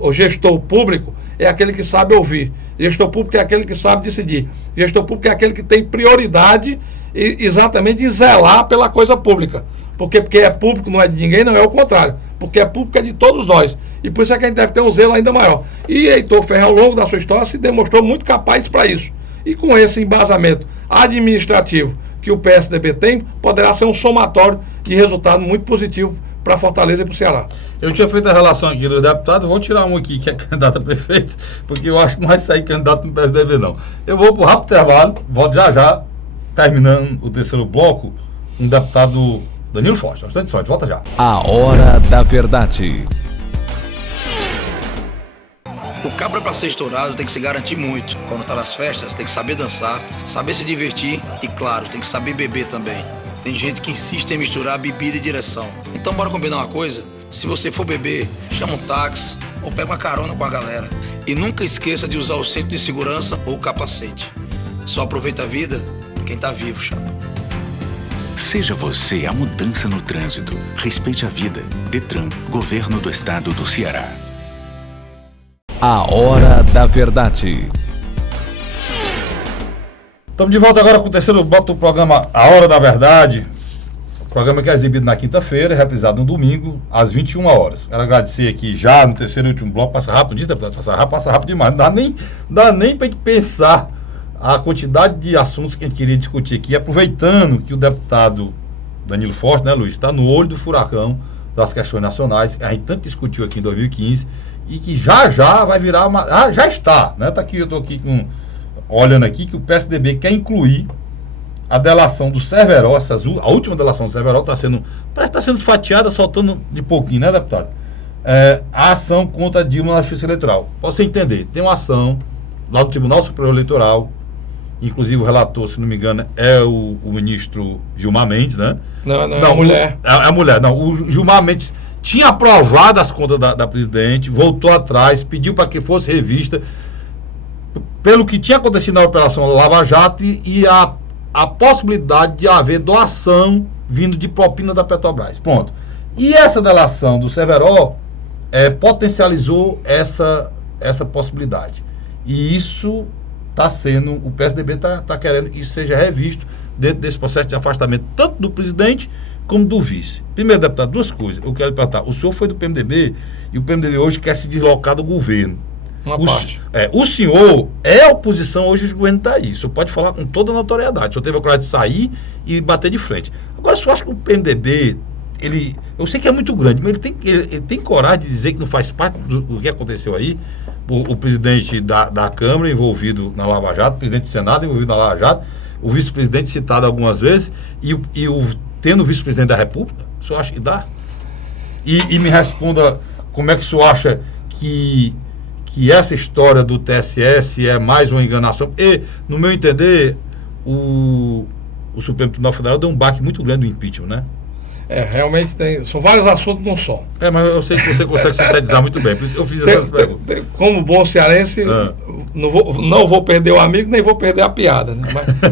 O gestor público é aquele que sabe ouvir, gestor público é aquele que sabe decidir, gestor público é aquele que tem prioridade exatamente em zelar pela coisa pública, porque é público, não é de ninguém, não é o contrário, porque é público, é de todos nós, e por isso é que a gente deve ter um zelo ainda maior. E Heitor Ferrer, ao longo da sua história, se demonstrou muito capaz para isso, e com esse embasamento administrativo que o PSDB tem, poderá ser um somatório de resultado muito positivo para Fortaleza e para o Ceará. Eu tinha feito a relação aqui do deputado, vou tirar um aqui que é candidato a prefeito, porque eu acho que não vai sair candidato no PSDB não. Eu vou para o rápido intervalo, volto já, terminando o terceiro bloco, um deputado Danilo Forte. Bastante sorte, volta já. A Hora da Verdade. O cabra para ser estourado tem que se garantir muito. Quando tá nas festas, tem que saber dançar, saber se divertir e, claro, tem que saber beber também. Tem gente que insiste em misturar bebida e direção. Então bora combinar uma coisa? Se você for beber, chama um táxi ou pega uma carona com a galera. E nunca esqueça de usar o cinto de segurança ou o capacete. Só aproveita a vida quem tá vivo, chapa. Seja você a mudança no trânsito. Respeite a vida. Detran, Governo do Estado do Ceará. A Hora da Verdade. Estamos de volta agora com o terceiro bloco do programa A Hora da Verdade. O programa que é exibido na quinta-feira, reprisado no domingo, às 21 horas. Quero agradecer aqui já no terceiro e último bloco. Passa rápido, deputado? Passa rápido demais. Não dá nem para a gente pensar a quantidade de assuntos que a gente queria discutir aqui, aproveitando que o deputado Danilo Forte, né, Luiz, está no olho do furacão das questões nacionais, que a gente tanto discutiu aqui em 2015, e que já vai virar uma... já está, né? Tá aqui, eu estou aqui olhando aqui que o PSDB quer incluir a delação do Cerveró, a última delação do Cerveró parece que está sendo fatiada, soltando de pouquinho, né, deputado? a ação contra Dilma na Justiça Eleitoral. Pra você entender, tem uma ação lá do Tribunal Superior Eleitoral, inclusive o relator, se não me engano, é o ministro Gilmar Mendes, né? Não, é a mulher. É a mulher, não. O Gilmar Mendes tinha aprovado as contas da presidente, voltou atrás, pediu para que fosse revista, pelo que tinha acontecido na Operação Lava Jato e a possibilidade de haver doação vindo de propina da Petrobras. Ponto. E essa delação do Severo potencializou essa possibilidade. E isso está sendo, o PSDB está querendo que isso seja revisto dentro desse processo de afastamento, tanto do presidente como do vice. Primeiro, deputado, duas coisas. Eu quero lhe perguntar, o senhor foi do PMDB e o PMDB hoje quer se deslocar do governo. O senhor é oposição hoje, o governo está aí. O senhor pode falar com toda a notoriedade. O senhor teve a coragem de sair e bater de frente. Agora, o senhor acha que o PMDB, eu sei que é muito grande, mas ele tem coragem de dizer que não faz parte do que aconteceu aí? O presidente da Câmara envolvido na Lava Jato, o presidente do Senado envolvido na Lava Jato, o vice-presidente citado algumas vezes tendo o vice-presidente da República, o senhor acha que dá? E me responda como é que o senhor acha que essa história do TSS é mais uma enganação. E, no meu entender, o Supremo Tribunal Federal deu um baque muito grande no impeachment, né? Realmente são vários assuntos num só. Mas eu sei que você consegue sintetizar muito bem, por isso eu fiz essas perguntas. Como bom cearense, não vou perder o amigo, nem vou perder a piada, né?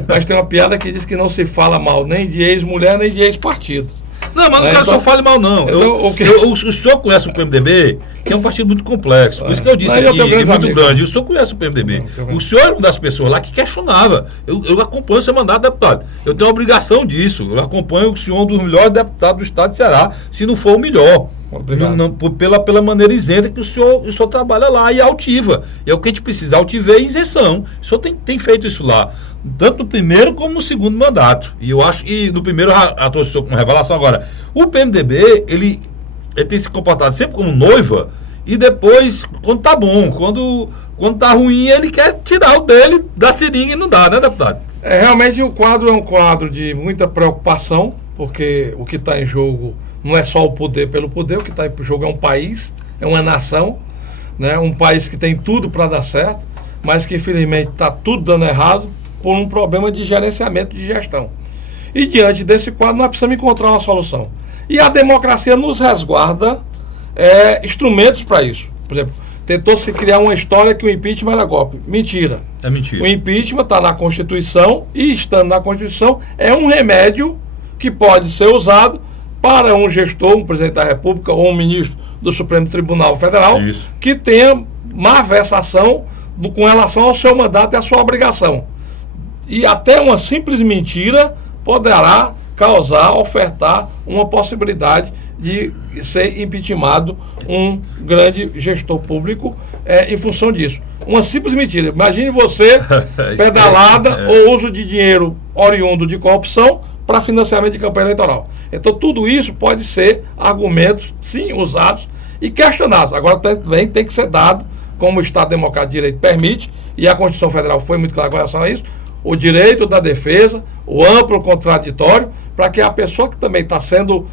Mas tem uma piada que diz que não se fala mal nem de ex-mulher, nem de ex-partido. Não, mas não quero que o senhor fale mal, não. O senhor conhece o PMDB, que é um partido muito complexo. Por isso que eu disse aqui, é muito grande. O senhor conhece o PMDB. O senhor é uma das pessoas lá que questionava. Eu acompanho o seu mandato, deputado. Eu tenho a obrigação disso. Eu acompanho o senhor, um dos melhores deputados do estado de Ceará, se não for o melhor. Pela maneira isenta que o senhor trabalha lá e altiva. É o que a gente precisa, altiva e isenção. O senhor tem feito isso lá, tanto no primeiro como no segundo mandato. E eu acho que no primeiro trouxe o senhor como revelação. Agora, o PMDB, ele tem se comportado sempre como noiva, e depois, quando tá bom, quando tá ruim, ele quer tirar o dele da seringa e não dá, né, deputado? Realmente o quadro é um quadro de muita preocupação, porque o que está em jogo não é só o poder pelo poder, o que está em jogo é um país, é uma nação, né? Um país que tem tudo para dar certo, mas que infelizmente está tudo dando errado por um problema de gerenciamento, de gestão. E diante desse quadro nós precisamos encontrar uma solução. E a democracia nos resguarda instrumentos para isso. Por exemplo, tentou-se criar uma história que o impeachment era golpe. Mentira. É mentira. O impeachment está na Constituição e, estando na Constituição, é um remédio que pode ser usado para um gestor, um presidente da República ou um ministro do Supremo Tribunal Federal que tenha malversação com relação ao seu mandato e à sua obrigação. E até uma simples mentira poderá ofertar uma possibilidade de ser impeachmentado um grande gestor público em função disso. Uma simples mentira. Imagine você pedalada ou uso de dinheiro oriundo de corrupção para financiamento de campanha eleitoral. Então tudo isso pode ser argumentos, sim, usados e questionados. Agora também tem que ser dado, como o Estado Democrático de Direito permite, e a Constituição Federal foi muito clara com relação a isso, o direito da defesa, o amplo contraditório, para que a pessoa que também está sendo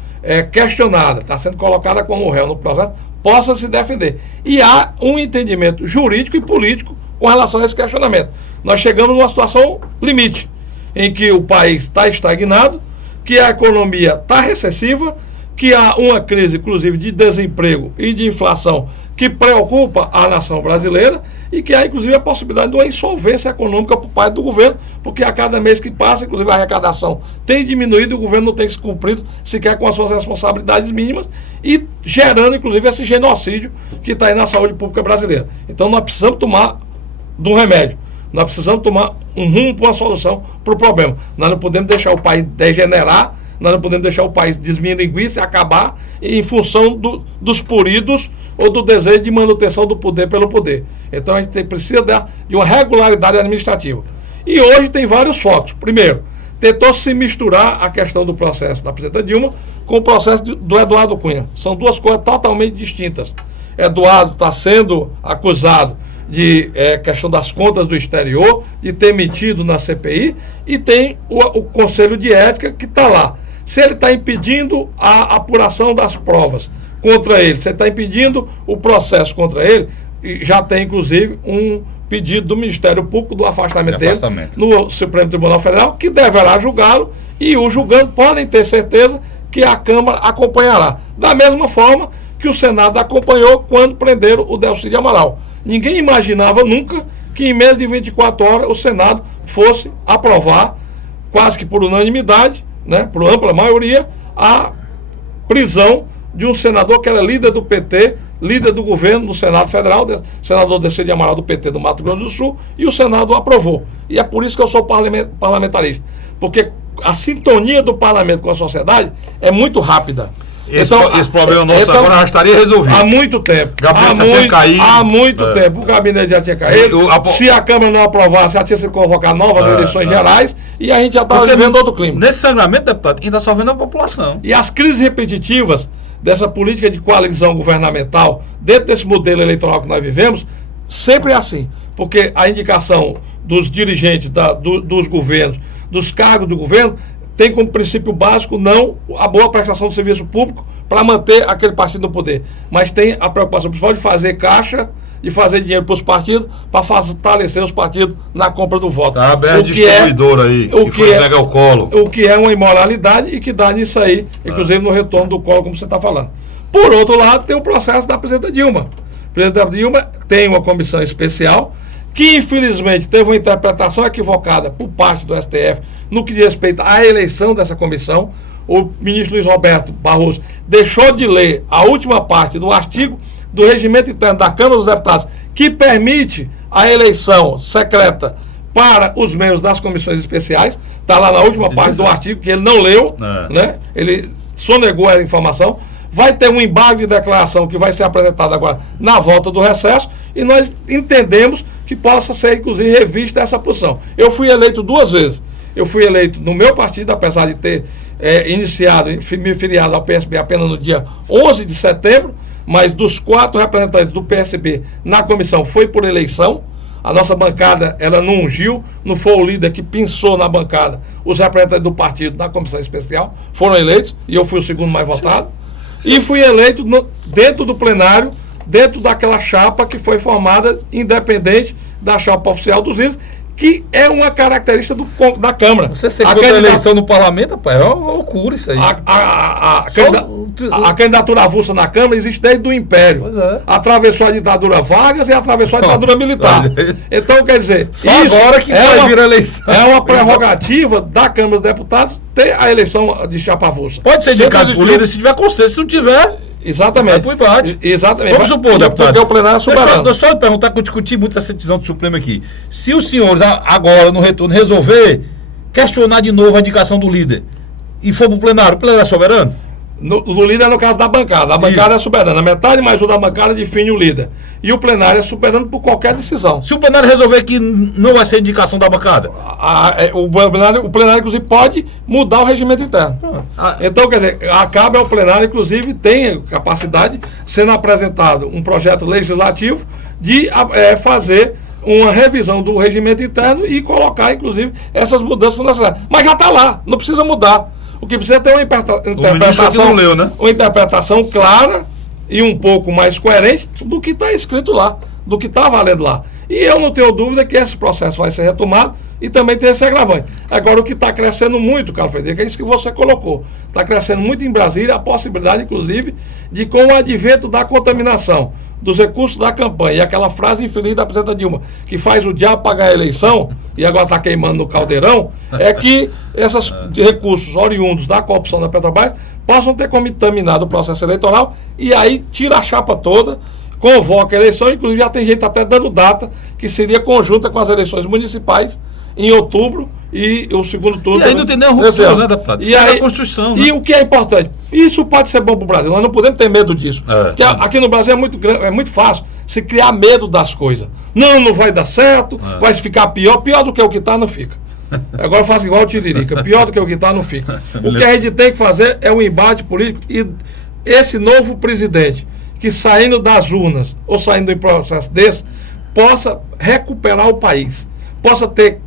questionada, está sendo colocada como réu no processo, possa se defender. E há um entendimento jurídico e político com relação a esse questionamento. Nós chegamos numa situação limite, em que o país está estagnado, que a economia está recessiva, que há uma crise, inclusive, de desemprego e de inflação que preocupa a nação brasileira e que há, inclusive, a possibilidade de uma insolvência econômica por parte do governo, porque a cada mês que passa, inclusive, a arrecadação tem diminuído e o governo não tem se cumprido sequer com as suas responsabilidades mínimas e gerando, inclusive, esse genocídio que está aí na saúde pública brasileira. Então, nós precisamos tomar de um remédio. Nós precisamos tomar um rumo para uma solução para o problema. Nós não podemos deixar o país degenerar, nós não podemos deixar o país desmilinguir-se e acabar em função dos puridos ou do desejo de manutenção do poder pelo poder. Então a gente precisa de uma regularidade administrativa. E hoje tem vários focos. Primeiro, tentou-se misturar a questão do processo da presidenta Dilma com o processo do Eduardo Cunha. São duas coisas totalmente distintas. Eduardo está sendo acusado de questão das contas do exterior, de ter metido na CPI, e tem o Conselho de Ética que está lá. Se ele está impedindo a apuração das provas contra ele, você está impedindo o processo contra ele, e já tem, inclusive, um pedido do Ministério Público do afastamento dele no Supremo Tribunal Federal, que deverá julgá-lo, e o julgando podem ter certeza que a Câmara acompanhará. Da mesma forma que o Senado acompanhou quando prenderam o Delcídio Amaral. Ninguém imaginava nunca que em menos de 24 horas o Senado fosse aprovar, quase que por unanimidade, né, por ampla maioria, a prisão de um senador que era líder do PT, líder do governo no Senado Federal, senador Delcídio Amaral do PT do Mato Grosso do Sul, e o Senado aprovou. E é por isso que eu sou parlamentarista, porque a sintonia do parlamento com a sociedade é muito rápida. Esse problema nosso agora já estaria resolvido. Há muito tempo. Há muito tempo. O gabinete já tinha caído. Se a Câmara não aprovasse, já tinha sido convocar novas eleições gerais e a gente já estava vivendo outro clima. Nesse sangramento, deputado, ainda só vendo a população. E as crises repetitivas dessa política de coalizão governamental, dentro desse modelo eleitoral que nós vivemos, sempre é assim. Porque a indicação dos dirigentes dos governos, dos cargos do governo, tem como princípio básico não a boa prestação do serviço público para manter aquele partido no poder, mas tem a preocupação principal de fazer caixa, de fazer dinheiro para os partidos, para fortalecer os partidos na compra do voto. Está aberto distribuidor aí, o que pega o colo. O que é uma imoralidade e que dá nisso aí, inclusive no retorno do colo, como você está falando. Por outro lado, tem o processo da presidenta Dilma. A presidenta Dilma tem uma comissão especial que infelizmente teve uma interpretação equivocada por parte do STF no que diz respeito à eleição dessa comissão. O ministro Luiz Roberto Barroso deixou de ler a última parte do artigo do regimento interno da Câmara dos Deputados que permite a eleição secreta para os membros das comissões especiais. Está lá na última parte do artigo que ele não leu, né? Ele sonegou a informação. Vai ter um embargo de declaração que vai ser apresentado agora na volta do recesso e nós entendemos que possa ser, inclusive, revista essa posição. Eu fui eleito 2 vezes. Eu fui eleito no meu partido, apesar de ter me filiado ao PSB apenas no dia 11 de setembro, mas dos 4 representantes do PSB na comissão foi por eleição. A nossa bancada, ela não ungiu, não foi o líder que pensou na bancada. Os representantes do partido na comissão especial foram eleitos e eu fui o segundo mais votado. E fui eleito dentro do plenário, dentro daquela chapa que foi formada independente da chapa oficial dos líderes, que é uma característica da Câmara. Você secou a eleição no parlamento, rapaz, é uma loucura isso aí. A candidatura avulsa na Câmara existe desde o Império. Atravessou a ditadura Vargas e atravessou a ditadura militar. Então, quer dizer, isso agora que vai vir a eleição. É uma prerrogativa da Câmara dos Deputados ter a eleição de chapa avulsa. Pode ser indicado por líder se tiver consenso, se não tiver... Exatamente. Vai pro embate. Exatamente. Vamos supor, deputado. Porque o plenário é soberano. Deixa eu só lhe perguntar, que eu discuti muito essa decisão do Supremo aqui. Se os senhores, agora, no retorno, resolver questionar de novo a indicação do líder e for pro plenário, o plenário é soberano? No líder é no caso da bancada. A bancada é soberana. A metade mais um da bancada define o líder. E o plenário é soberano por qualquer decisão. Se o plenário resolver que não vai ser indicação da bancada? O plenário, inclusive, pode mudar o regimento interno. Então, quer dizer, acaba o plenário, inclusive, tem capacidade, sendo apresentado um projeto legislativo, de fazer uma revisão do regimento interno e colocar, inclusive, essas mudanças necessárias. Mas já está lá, não precisa mudar. O que precisa é ter uma interpretação, leu, né? Uma interpretação clara e um pouco mais coerente do que está escrito lá, do que está valendo lá. E eu não tenho dúvida que esse processo vai ser retomado e também tem esse agravante. Agora, o que está crescendo muito, Carlos Frederico, é isso que você colocou. Está crescendo muito em Brasília a possibilidade, inclusive, de com o advento da contaminação dos recursos da campanha e aquela frase infeliz da presidenta Dilma, que faz o diabo pagar a eleição e agora está queimando no caldeirão, é que esses recursos oriundos da corrupção da Petrobras possam ter contaminado o processo eleitoral e aí tira a chapa toda, convoca a eleição, inclusive já tem gente até dando data que seria conjunta com as eleições municipais em outubro e o segundo turno. E aí não tem nem a ruptura, né, deputado? Isso é a Constituição. E o que é importante? Isso pode ser bom para o Brasil, nós não podemos ter medo disso. Porque aqui no Brasil é muito fácil se criar medo das coisas. Não vai dar certo, vai ficar pior do que o que está, não fica. Agora eu faço igual o Tiririca, pior do que o que está, não fica. O que a gente tem que fazer é um embate político e esse novo presidente que saindo das urnas ou saindo em processo desse, possa recuperar o país, possa ter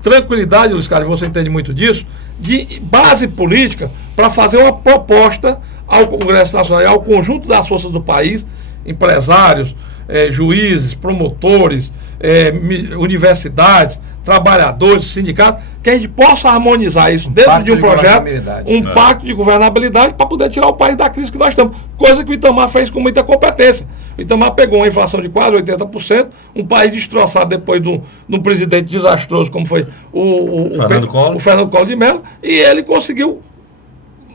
tranquilidade, Luiz Carlos, você entende muito disso, de base política para fazer uma proposta ao Congresso Nacional e ao conjunto das forças do país, empresários, juízes, promotores, universidades, trabalhadores, sindicatos, que a gente possa harmonizar isso dentro de um projeto, pacto de governabilidade para poder tirar o país da crise que nós estamos. Coisa que o Itamar fez com muita competência. O Itamar pegou uma inflação de quase 80%, um país destroçado depois de um presidente desastroso como foi o Fernando Collor de Mello, e ele conseguiu,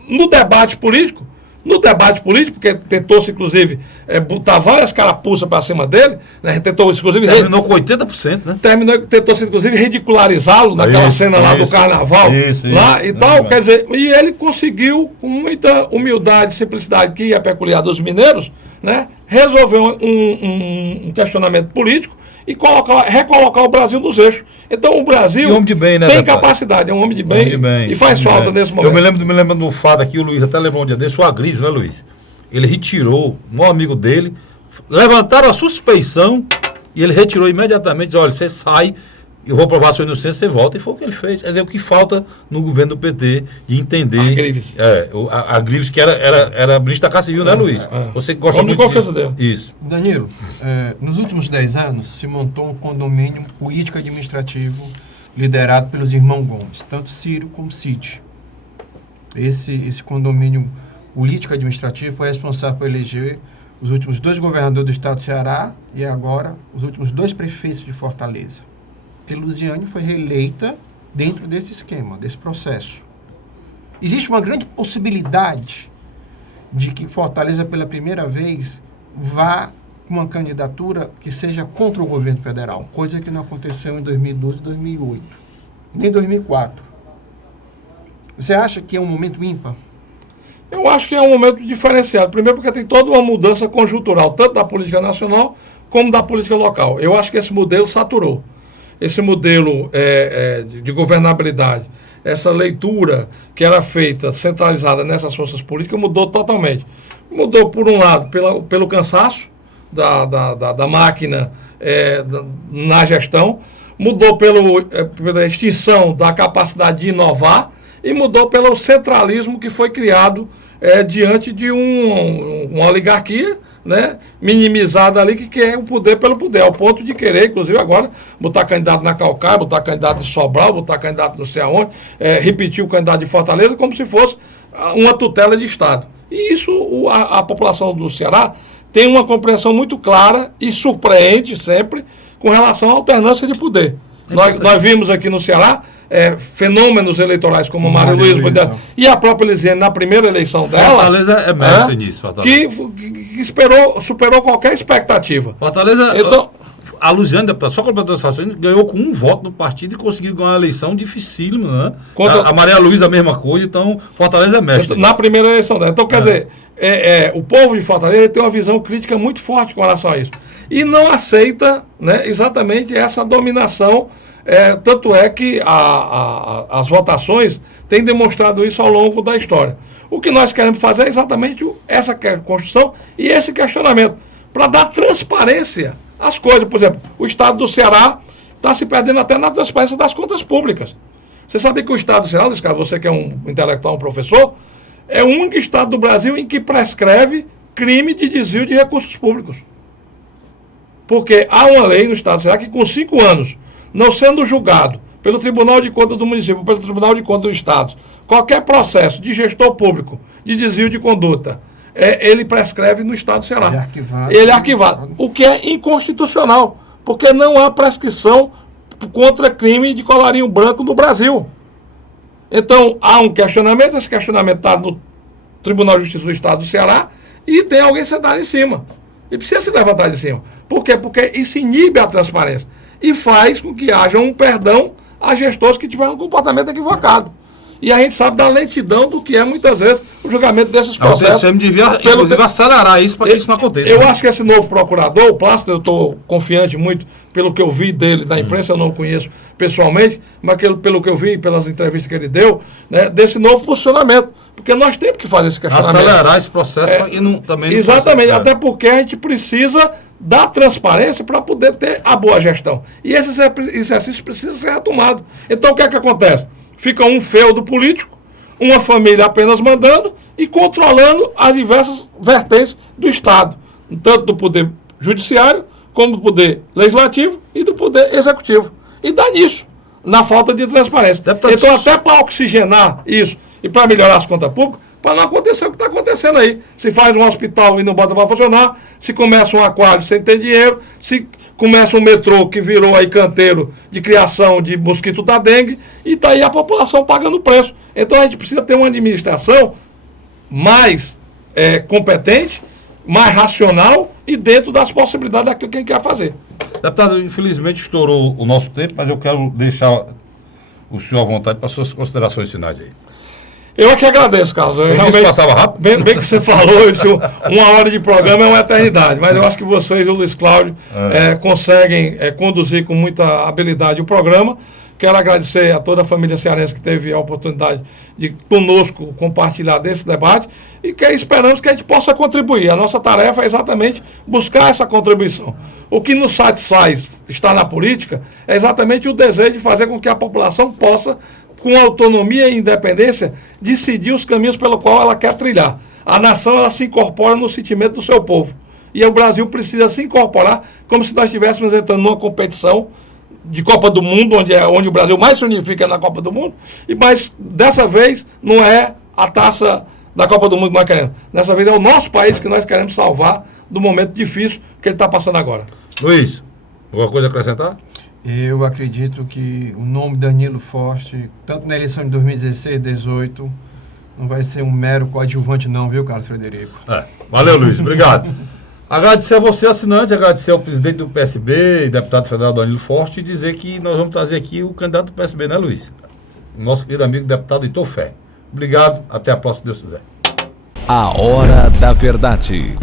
no debate político, porque tentou-se, inclusive, botar várias carapuças para cima dele, né? Tentou-se, inclusive... Terminou com 80%, né? Tentou-se, inclusive, ridicularizá-lo naquela cena lá do carnaval, tal, quer dizer, e ele conseguiu, com muita humildade e simplicidade que é peculiar dos mineiros, né? Resolver um questionamento político e recolocar o Brasil nos eixos. Então o Brasil homem de bem, né, tem capacidade, é um homem de bem, e faz falta nesse momento. Eu me lembro de um fato aqui, o Luiz até lembrou um dia desse, o Agriz, né, Luiz? Ele retirou, um amigo dele, levantaram a suspeição e ele retirou imediatamente, disse, olha, você sai, eu vou provar sua inocência, você volta, e foi o que ele fez. Quer dizer, o que falta no governo do PT de entender... A Grives, que era ministro da Casa Civil, né, Luiz? Você gosta muito de confiança dele. Isso. Danilo, nos últimos 10 anos se montou um condomínio político-administrativo liderado pelos irmãos Gomes, tanto Ciro como Cid. Esse condomínio político-administrativo foi responsável por eleger os últimos 2 governadores do estado do Ceará e agora os últimos 2 prefeitos de Fortaleza. Porque Luziane foi reeleita dentro desse esquema, desse processo. Existe uma grande possibilidade de que Fortaleza, pela primeira vez, vá com uma candidatura que seja contra o governo federal, coisa que não aconteceu em 2012 e 2008, nem 2004. Você acha que é um momento ímpar? Eu acho que é um momento diferenciado. Primeiro porque tem toda uma mudança conjuntural, tanto da política nacional como da política local. Eu acho que esse modelo saturou. Esse modelo de governabilidade, essa leitura que era feita, centralizada nessas forças políticas, mudou totalmente. Mudou, por um lado, pelo cansaço da máquina na gestão, mudou pela extinção da capacidade de inovar e mudou pelo centralismo que foi criado diante de uma oligarquia, né, minimizada ali, que quer o poder pelo poder, ao ponto de querer, inclusive agora, botar candidato na Caucaia, botar candidato em Sobral, botar candidato não sei aonde, repetir o candidato de Fortaleza como se fosse uma tutela de Estado. E isso a população do Ceará tem uma compreensão muito clara e surpreende sempre com relação à alternância de poder. Nós vimos aqui no Ceará fenômenos eleitorais como Maria Luísa e a própria Elisiane na primeira eleição dela. Fortaleza é mestre nisso, Fortaleza. Que superou qualquer expectativa. Fortaleza, então, a Luziane, deputada, só completando as fações, ganhou com 1 voto no partido e conseguiu ganhar uma eleição dificílima, né? A Maria Luísa a mesma coisa, então Fortaleza é mestre. Na primeira eleição dela. Então, quer dizer, o povo de Fortaleza tem uma visão crítica muito forte com relação a isso. E não aceita, né, exatamente essa dominação. Tanto é que as votações têm demonstrado isso ao longo da história. O que nós queremos fazer é exatamente essa construção e esse questionamento, para dar transparência às coisas. Por exemplo, o Estado do Ceará está se perdendo até na transparência das contas públicas. Você sabia que o Estado do Ceará, você que é um intelectual, um professor, é o único Estado do Brasil em que prescreve crime de desvio de recursos públicos. Porque há uma lei no Estado do Ceará que, com 5 anos, não sendo julgado pelo Tribunal de Contas do município, pelo Tribunal de Contas do Estado, qualquer processo de gestor público de desvio de conduta, ele prescreve no Estado do Ceará. Ele é arquivado. O que é inconstitucional, porque não há prescrição contra crime de colarinho branco no Brasil. Então, há um questionamento, esse questionamento está no Tribunal de Justiça do Estado do Ceará e tem alguém sentado em cima. E precisa se levantar de cima. Por quê? Porque isso inibe a transparência e faz com que haja um perdão a gestores que tiveram um comportamento equivocado. E a gente sabe da lentidão do que é, muitas vezes, o julgamento desses processos. O TCM devia, inclusive, acelerar isso para que isso não aconteça. Eu acho que esse novo procurador, o Plácido, eu estou confiante muito pelo que eu vi dele da imprensa, eu não o conheço pessoalmente, mas pelo que eu vi, pelas entrevistas que ele deu, né, desse novo funcionamento. Porque nós temos que fazer esse questionamento. Acelerar esse processo e também não. Exatamente, até porque a gente precisa da transparência para poder ter a boa gestão. E esse exercício precisa ser retomado. Então, o que é que acontece? Fica um feudo político, uma família apenas mandando e controlando as diversas vertentes do Estado, tanto do poder judiciário, como do poder legislativo e do poder executivo. E dá nisso, na falta de transparência. Então, até para oxigenar isso e para melhorar as contas públicas, para não acontecer o que está acontecendo aí. Se faz um hospital e não bota para funcionar, se começa um aquário sem ter dinheiro, se começa um metrô que virou aí canteiro de criação de mosquito da dengue, e está aí a população pagando preço. Então a gente precisa ter uma administração mais competente, mais racional e dentro das possibilidades daquilo que a gente quer fazer. Deputado, infelizmente estourou o nosso tempo, mas eu quero deixar o senhor à vontade para suas considerações finais aí. Eu é que agradeço, Carlos. Realmente passava rápido? Bem que você falou, isso, 1 hora de programa é uma eternidade, mas eu acho que vocês, o Luiz Cláudio, conseguem conduzir com muita habilidade o programa. Quero agradecer a toda a família cearense que teve a oportunidade de conosco compartilhar desse debate e que esperamos que a gente possa contribuir. A nossa tarefa é exatamente buscar essa contribuição. O que nos satisfaz estar na política é exatamente o desejo de fazer com que a população possa, com autonomia e independência, decidir os caminhos pelo qual ela quer trilhar. A nação, ela se incorpora no sentimento do seu povo. E o Brasil precisa se incorporar como se nós estivéssemos entrando numa competição de Copa do Mundo, onde o Brasil mais se unifica na Copa do Mundo, mas dessa vez não é a taça da Copa do Mundo que nós queremos. Dessa vez é o nosso país que nós queremos salvar do momento difícil que ele está passando agora. Luiz, alguma coisa a acrescentar? Eu acredito que o nome Danilo Forte, tanto na eleição de 2016, 2018, não vai ser um mero coadjuvante não, viu, Carlos Frederico? Valeu, Luiz. Obrigado. Agradecer a você, assinante, agradecer ao presidente do PSB e deputado federal Danilo Forte e dizer que nós vamos trazer aqui o candidato do PSB, né, Luiz? Nosso querido amigo deputado Heitor Fé. Obrigado, até a próxima, se Deus quiser. A Hora da Verdade.